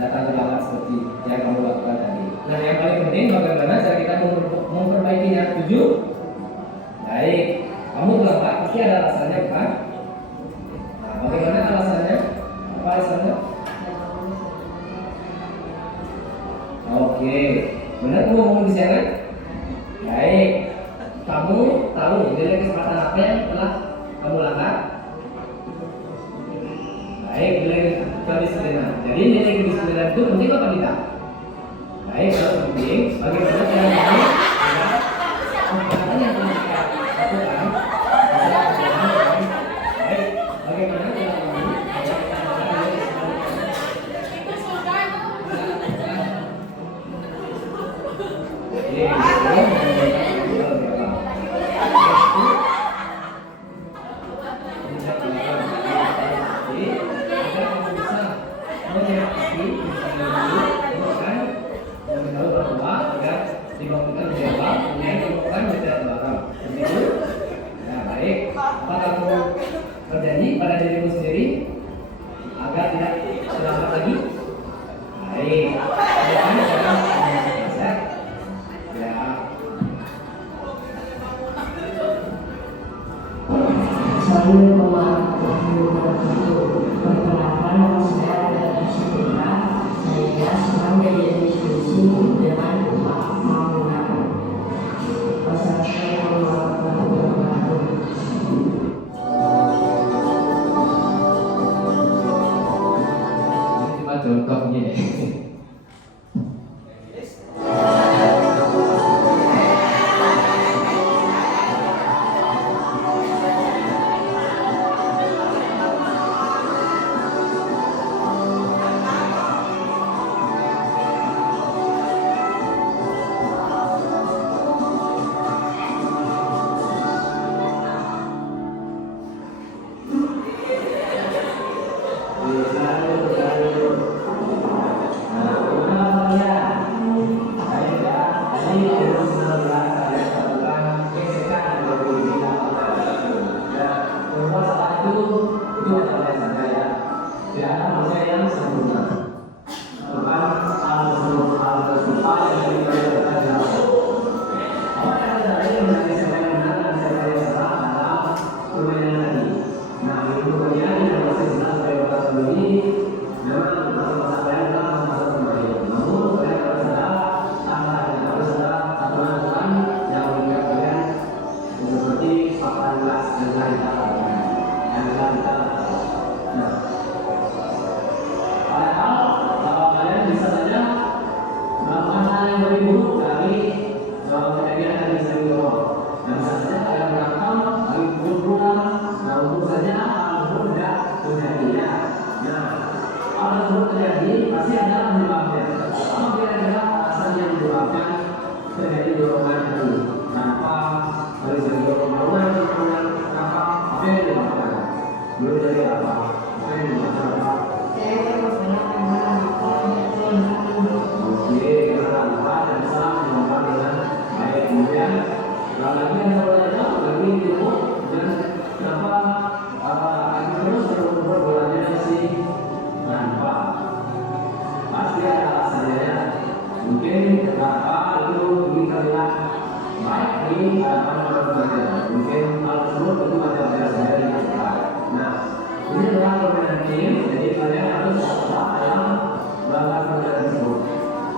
datang ke belakang seperti yang kamu lakukan tadi. Nah, yang paling penting bagaimana cara kita memperbaikinya. Setuju? Baik, kamu terlambat pasti ada alasannya, bukan? Nah, bagaimana alasannya? Apa alasannya? Oke, benar kamu ngomong di sana? Baik, kamu tahu nilai kesempatan apa yang telah kamu langgar? Baik, nilai kedisiplinan. Jadi nilai kedisiplinan itu penting apa tidak? Baik, kalau penting, bagaimana cara kamu agar kegiatan yang telah kita lakukan? Baik, bagaimana cara kamu agar kita mendapatkan nilai berjanji pada dirimu sendiri agar tidak terlambat lagi. Baik, bagaimana cara ya? Saya perkenalkan nama saya adalah Syedira. Saya sedang menjadi diskusi dengan Pak Maulana. Wassalamualaikum warahmatullahi wabarakatuh.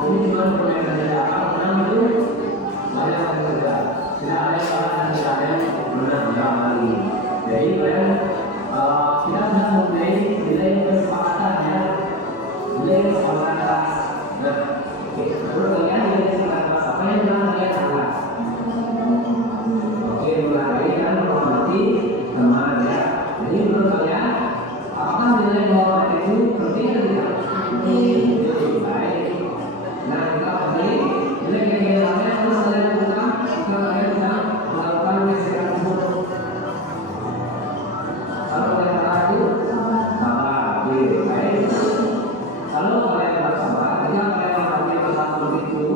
Ini cuma contohnya. Kalau kalian bersabar, jika kalian melakukan sesuatu itu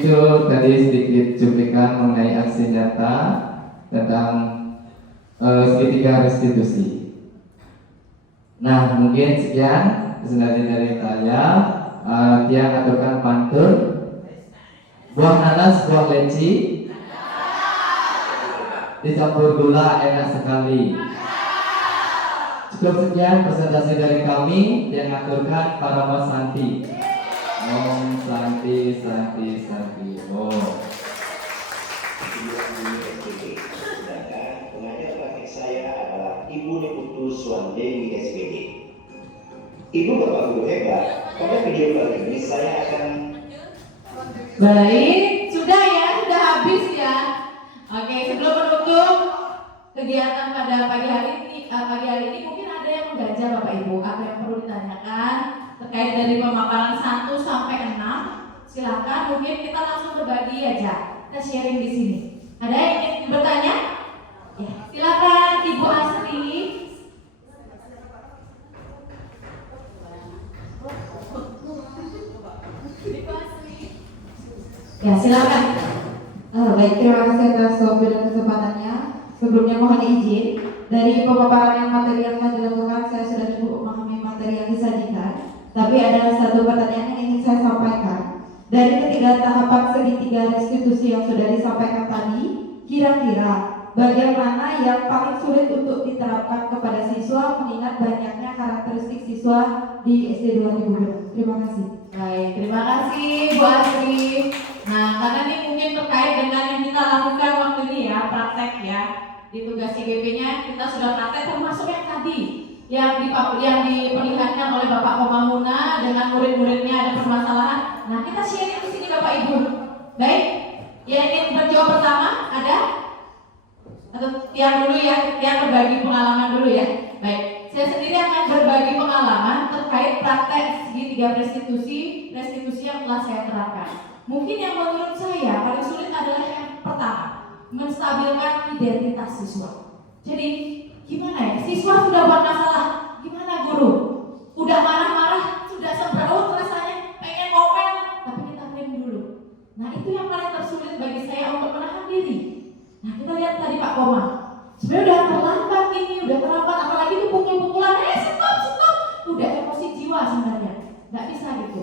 itu tadi sedikit cuplikan mengenai aksi nyata tentang segitiga restitusi. Nah, mungkin sekian dari saya. Tiang aturkan pantun. Buah nanas, buah leci, dicampur gula enak sekali. Cukup sekian presentasi dari kami. Yang aturkan para Mas Santi. Om Santi, Santi, Santi. Oh. Sedangkan pengajar praktik saya adalah Ibu Deputu Swandewi SPG. Ibu Bapak Guru hebat, pada video kali ini saya akan Baik, sudah ya, sudah habis ya. Oke, sebelum menutup kegiatan pada pagi hari ini mungkin ada yang mengganjal Bapak Ibu, apa yang perlu ditanyakan terkait dari pemaparan 1 sampai 6. Silakan, mungkin kita langsung berbagi aja, kita sharing di sini. Ada yang ingin bertanya? Ya, silakan Ibu Asri. Ya, silakan. Baik, terima kasih atas waktu dan kesempatannya. Sebelumnya mohon izin, dari pemaparan yang materi yang telah dilakukan saya sudah cukup memahami materi yang disajikan. Tapi ada satu pertanyaan yang ingin saya sampaikan. Dari ketiga tahapan segitiga restitusi yang sudah disampaikan tadi, kira-kira bagaimana yang paling sulit untuk diterapkan kepada siswa mengingat banyaknya karakteristik siswa di SD 2000? Terima kasih. Baik, terima kasih Bu Asri. Nah, karena ini mungkin terkait dengan yang kita lakukan waktu ini ya, praktek ya. Di tugas CGP-nya kita sudah praktek termasuk yang tadi yang diperlihatkan oleh Bapak Komamuna dengan murid-muridnya ada permasalahan. Nah, kita sharing di sini Bapak Ibu. Baik, yang ingin menjawab pertama ada? Atau Tiang dulu ya, Tiang berbagi pengalaman dulu ya. Baik, saya sendiri akan berbagi pengalaman terkait praktek segitiga restitusi yang telah saya terapkan. Mungkin yang menurut saya paling sulit adalah yang pertama, menstabilkan identitas siswa. Jadi gimana ya, siswa sudah buat masalah, gimana guru? Udah marah-marah, sudah sembraut rasanya, pengen ngomel, tapi kita rem dulu. Nah, itu yang paling tersulit bagi saya untuk menahan diri. Nah, kita lihat tadi Pak Koma, sebenarnya udah terlambat ini, udah terlambat, apalagi itu pukul-pukulan, stop, udah emosi jiwa sebenarnya, nggak bisa gitu.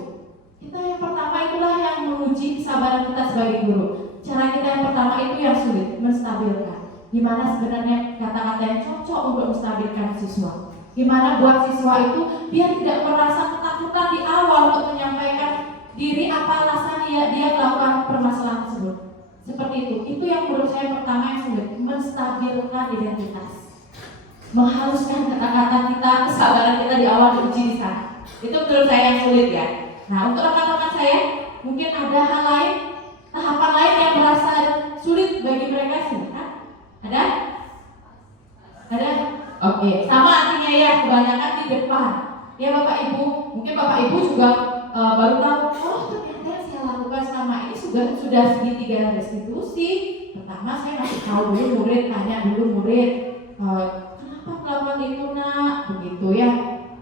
Kita yang pertama itulah yang menguji kesabaran kita sebagai guru. Cara kita yang pertama itu yang sulit, menstabilkan. Gimana sebenarnya kata-kata yang cocok untuk menstabilkan siswa. Gimana buat siswa itu biar tidak merasa ketakutan di awal untuk menyampaikan diri apa alasan dia melakukan permasalahan tersebut. Seperti itu yang menurut saya pertama yang sulit, menstabilkan identitas. Menghaluskan kata-kata kita, kesabaran kita di awal diuji di sana. Itu menurut saya yang sulit ya. Nah, untuk rekan-rekan saya, mungkin ada hal lain, tahapan lain yang merasa sulit bagi mereka, silakan. Ada? Oke, sama artinya ya, kebanyakan di depan. Ya Bapak Ibu, mungkin Bapak Ibu juga baru tahu, oh ternyata yang saya lakukan selama ini sudah segitiga restitusi. Pertama saya ngasih tahu dulu murid, tanya dulu murid, kenapa melakukan itu nak? Begitu ya.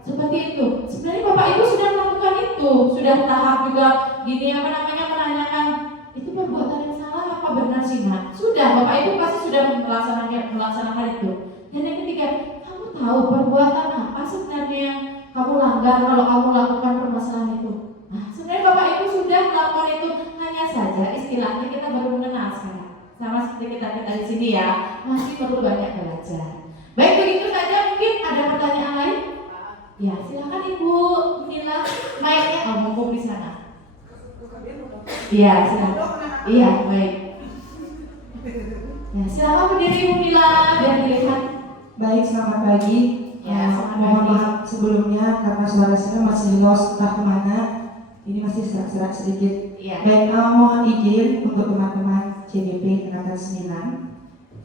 Seperti itu. Sebenarnya Bapak Ibu sudah melakukan itu, sudah tahap juga gini menanyakan itu perbuatan yang salah apa benar sih nak? Sudah, Bapak Ibu pasti sudah melaksanakan itu. Dan yang ketiga, kamu tahu perbuatan apa sebenarnya yang kamu langgar kalau kamu lakukan permasalahan itu? Nah, sebenarnya Bapak Ibu sudah melakukan itu, hanya saja istilahnya kita baru mengenal sekarang. Sama seperti kita di sini ya, masih perlu banyak belajar. Baik, begitu saja. Mungkin ada pertanyaan lain? Ya, silakan Ibu Nila, mic-nya mumpung di sana. Iya, silakan. Iya, baik. Ya, silakan berdiri Ibu Nila biar dilihat. Baik, selamat pagi. Ya, selamat mohon pagi. maaf sebelumnya karena suara saya masih lost entah kemana. Ini masih serak-serak sedikit. Iya. Baik, mohon izin untuk teman-teman CGP Angkatan 9.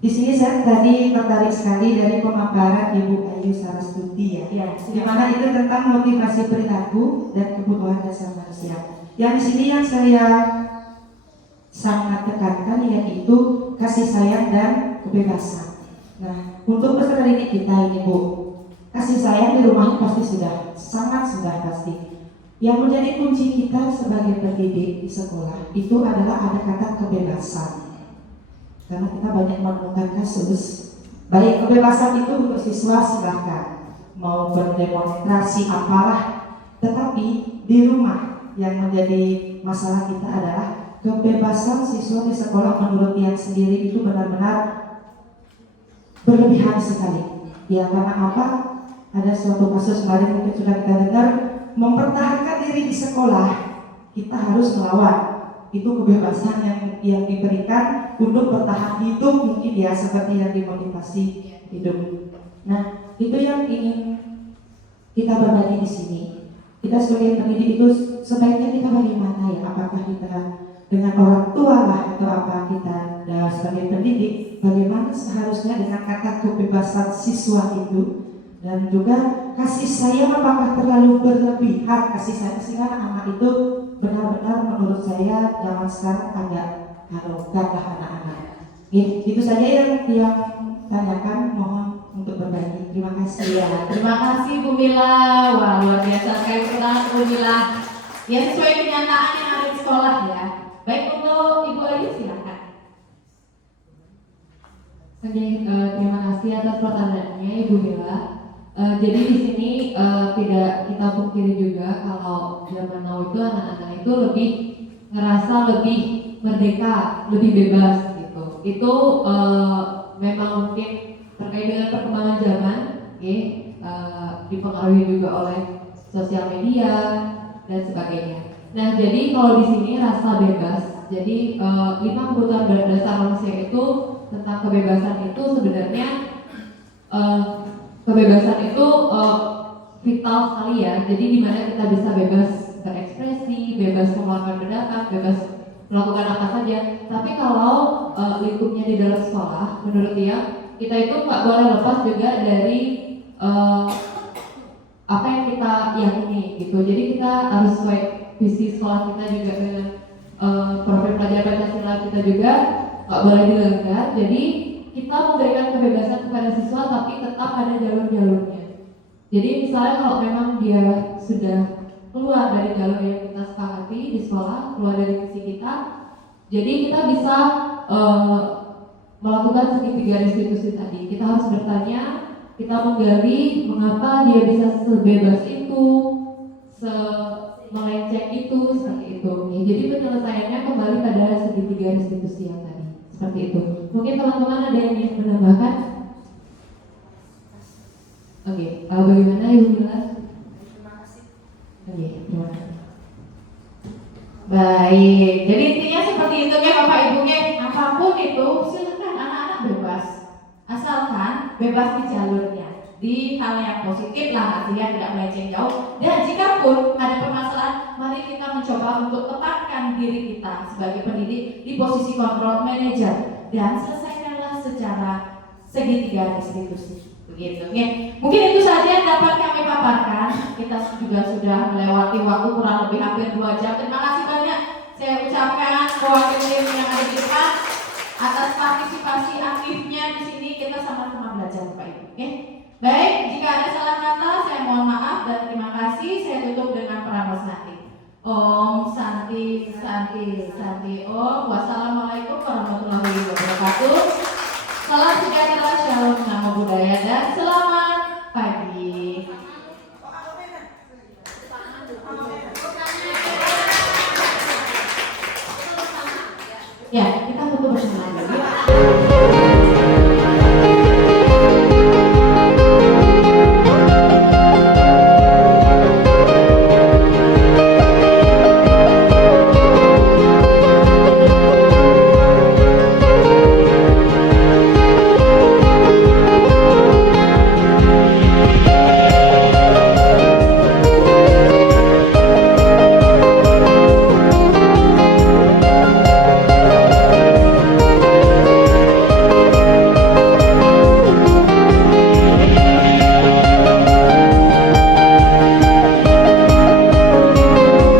Di sini saya tadi tertarik sekali dari pemaparan Ibu Ayu Sarastuti ya, di mana itu tentang motivasi perilaku dan kebutuhan dasar manusia. Yang di sini yang saya sangat tekankan yaitu kasih sayang dan kebebasan. Nah, untuk peserta didik kita ini Bu, kasih sayang di rumah pasti sudah pasti. Yang menjadi kunci kita sebagai pendidik di sekolah itu adalah ada kata kebebasan. Karena kita banyak menemukan kasus, baik kebebasan itu untuk siswa silahkan mau berdemonstrasi apalah, tetapi di rumah yang menjadi masalah kita adalah kebebasan siswa di sekolah menurut yang sendiri itu benar-benar berlebihan sekali. Ya karena apa? Ada suatu kasus kemarin mungkin sudah kita dengar, mempertahankan diri di sekolah kita harus melawan. Itu kebebasan yang diberikan untuk bertahan hidup mungkin ya, seperti yang dimotivasi hidup. Nah itu yang ingin kita berbagi di sini. Kita sebagai pendidik itu sebaiknya kita bagaimana ya? Apakah kita dengan orang tua lah atau apa kita sebagai pendidik? Bagaimana seharusnya dengan kata kebebasan siswa itu, dan juga kasih sayang apakah terlalu berlebihan kasih sayang sehingga anak itu benar-benar menurut saya zaman sekarang agak arogan lah anak-anak. Itu saja yang tanyakan, mohon untuk berbagi. Terima kasih ya. Terima kasih Bu Mila. Wah luar biasa sekali pertanyaan Bu Mila. Ya sesuai kenyataan yang ada di sekolah ya. Baik, untuk Ibu Ayu silakan. Oke, terima kasih atas pertanyaannya Ibu Mila. Jadi di sini tidak kita pungkiri juga kalau zaman now itu anak-anak itu lebih ngerasa lebih merdeka, lebih bebas gitu. Itu memang mungkin terkait dengan perkembangan zaman, dipengaruhi juga oleh sosial media dan sebagainya. Nah, jadi kalau di sini rasa bebas, jadi 5 kebutuhan dasar manusia itu tentang kebebasan itu sebenarnya kebebasan itu vital sekali ya. Jadi dimana kita bisa bebas berekspresi, bebas mengeluarkan pendapat, bebas melakukan apa saja. Tapi kalau lingkupnya di dalam sekolah, menurut dia kita itu nggak boleh lepas juga dari apa yang kita yakini gitu. Jadi kita harus sesuai visi sekolah kita juga dengan profil pelajaran Pancasila kita juga nggak boleh dilanggar. Jadi kita memberikan kebebasan kepada siswa tapi tetap ada jalur-jalurnya. Jadi misalnya kalau memang dia sudah keluar dari jalur yang kita sepakati di sekolah, keluar dari visi kita, jadi kita bisa melakukan segitiga restitusi tadi. Kita harus bertanya, kita menggali mengapa dia bisa sebebas itu, melenceng itu, seperti itu. Ya, jadi penyelesaiannya kembali pada segitiga restitusi yang tadi, seperti itu. Mungkin teman-teman ada yang ingin menambahkan? Oke, bagaimana Ibu Mila? Oke, terima kasih. Baik, jadi intinya seperti itu ya Bapak Ibu ya. Apapun itu silakan anak-anak bebas, asalkan bebas di jalurnya, di hal yang positif lah, artinya tidak melenceng jauh. Dan jika pun ada permasalahan, mari kita mencoba untuk tetapkan diri kita sebagai pendidik di posisi kontrol manajer dan selesaikanlah secara segitiga restitusi. Begitu ya. Mungkin itu saja yang dapat kami paparkan. Kita juga sudah melewati waktu kurang lebih hampir 2 jam. Terima kasih banyak saya ucapkan mewakili yang ada di depan atas partisipasi aktifnya di sini. Kita sama-sama belajar Bapak Ibu. Oke. Baik, jika ada salah kata saya mohon maaf dan terima kasih. Saya tutup dengan prantos nanti. Om Santi Santi Santi Om. Wassalamualaikum warahmatullahi wabarakatuh. Salam sejahtera, shalom, namo budaya, dan selamat pagi. Ya, kita foto bersama.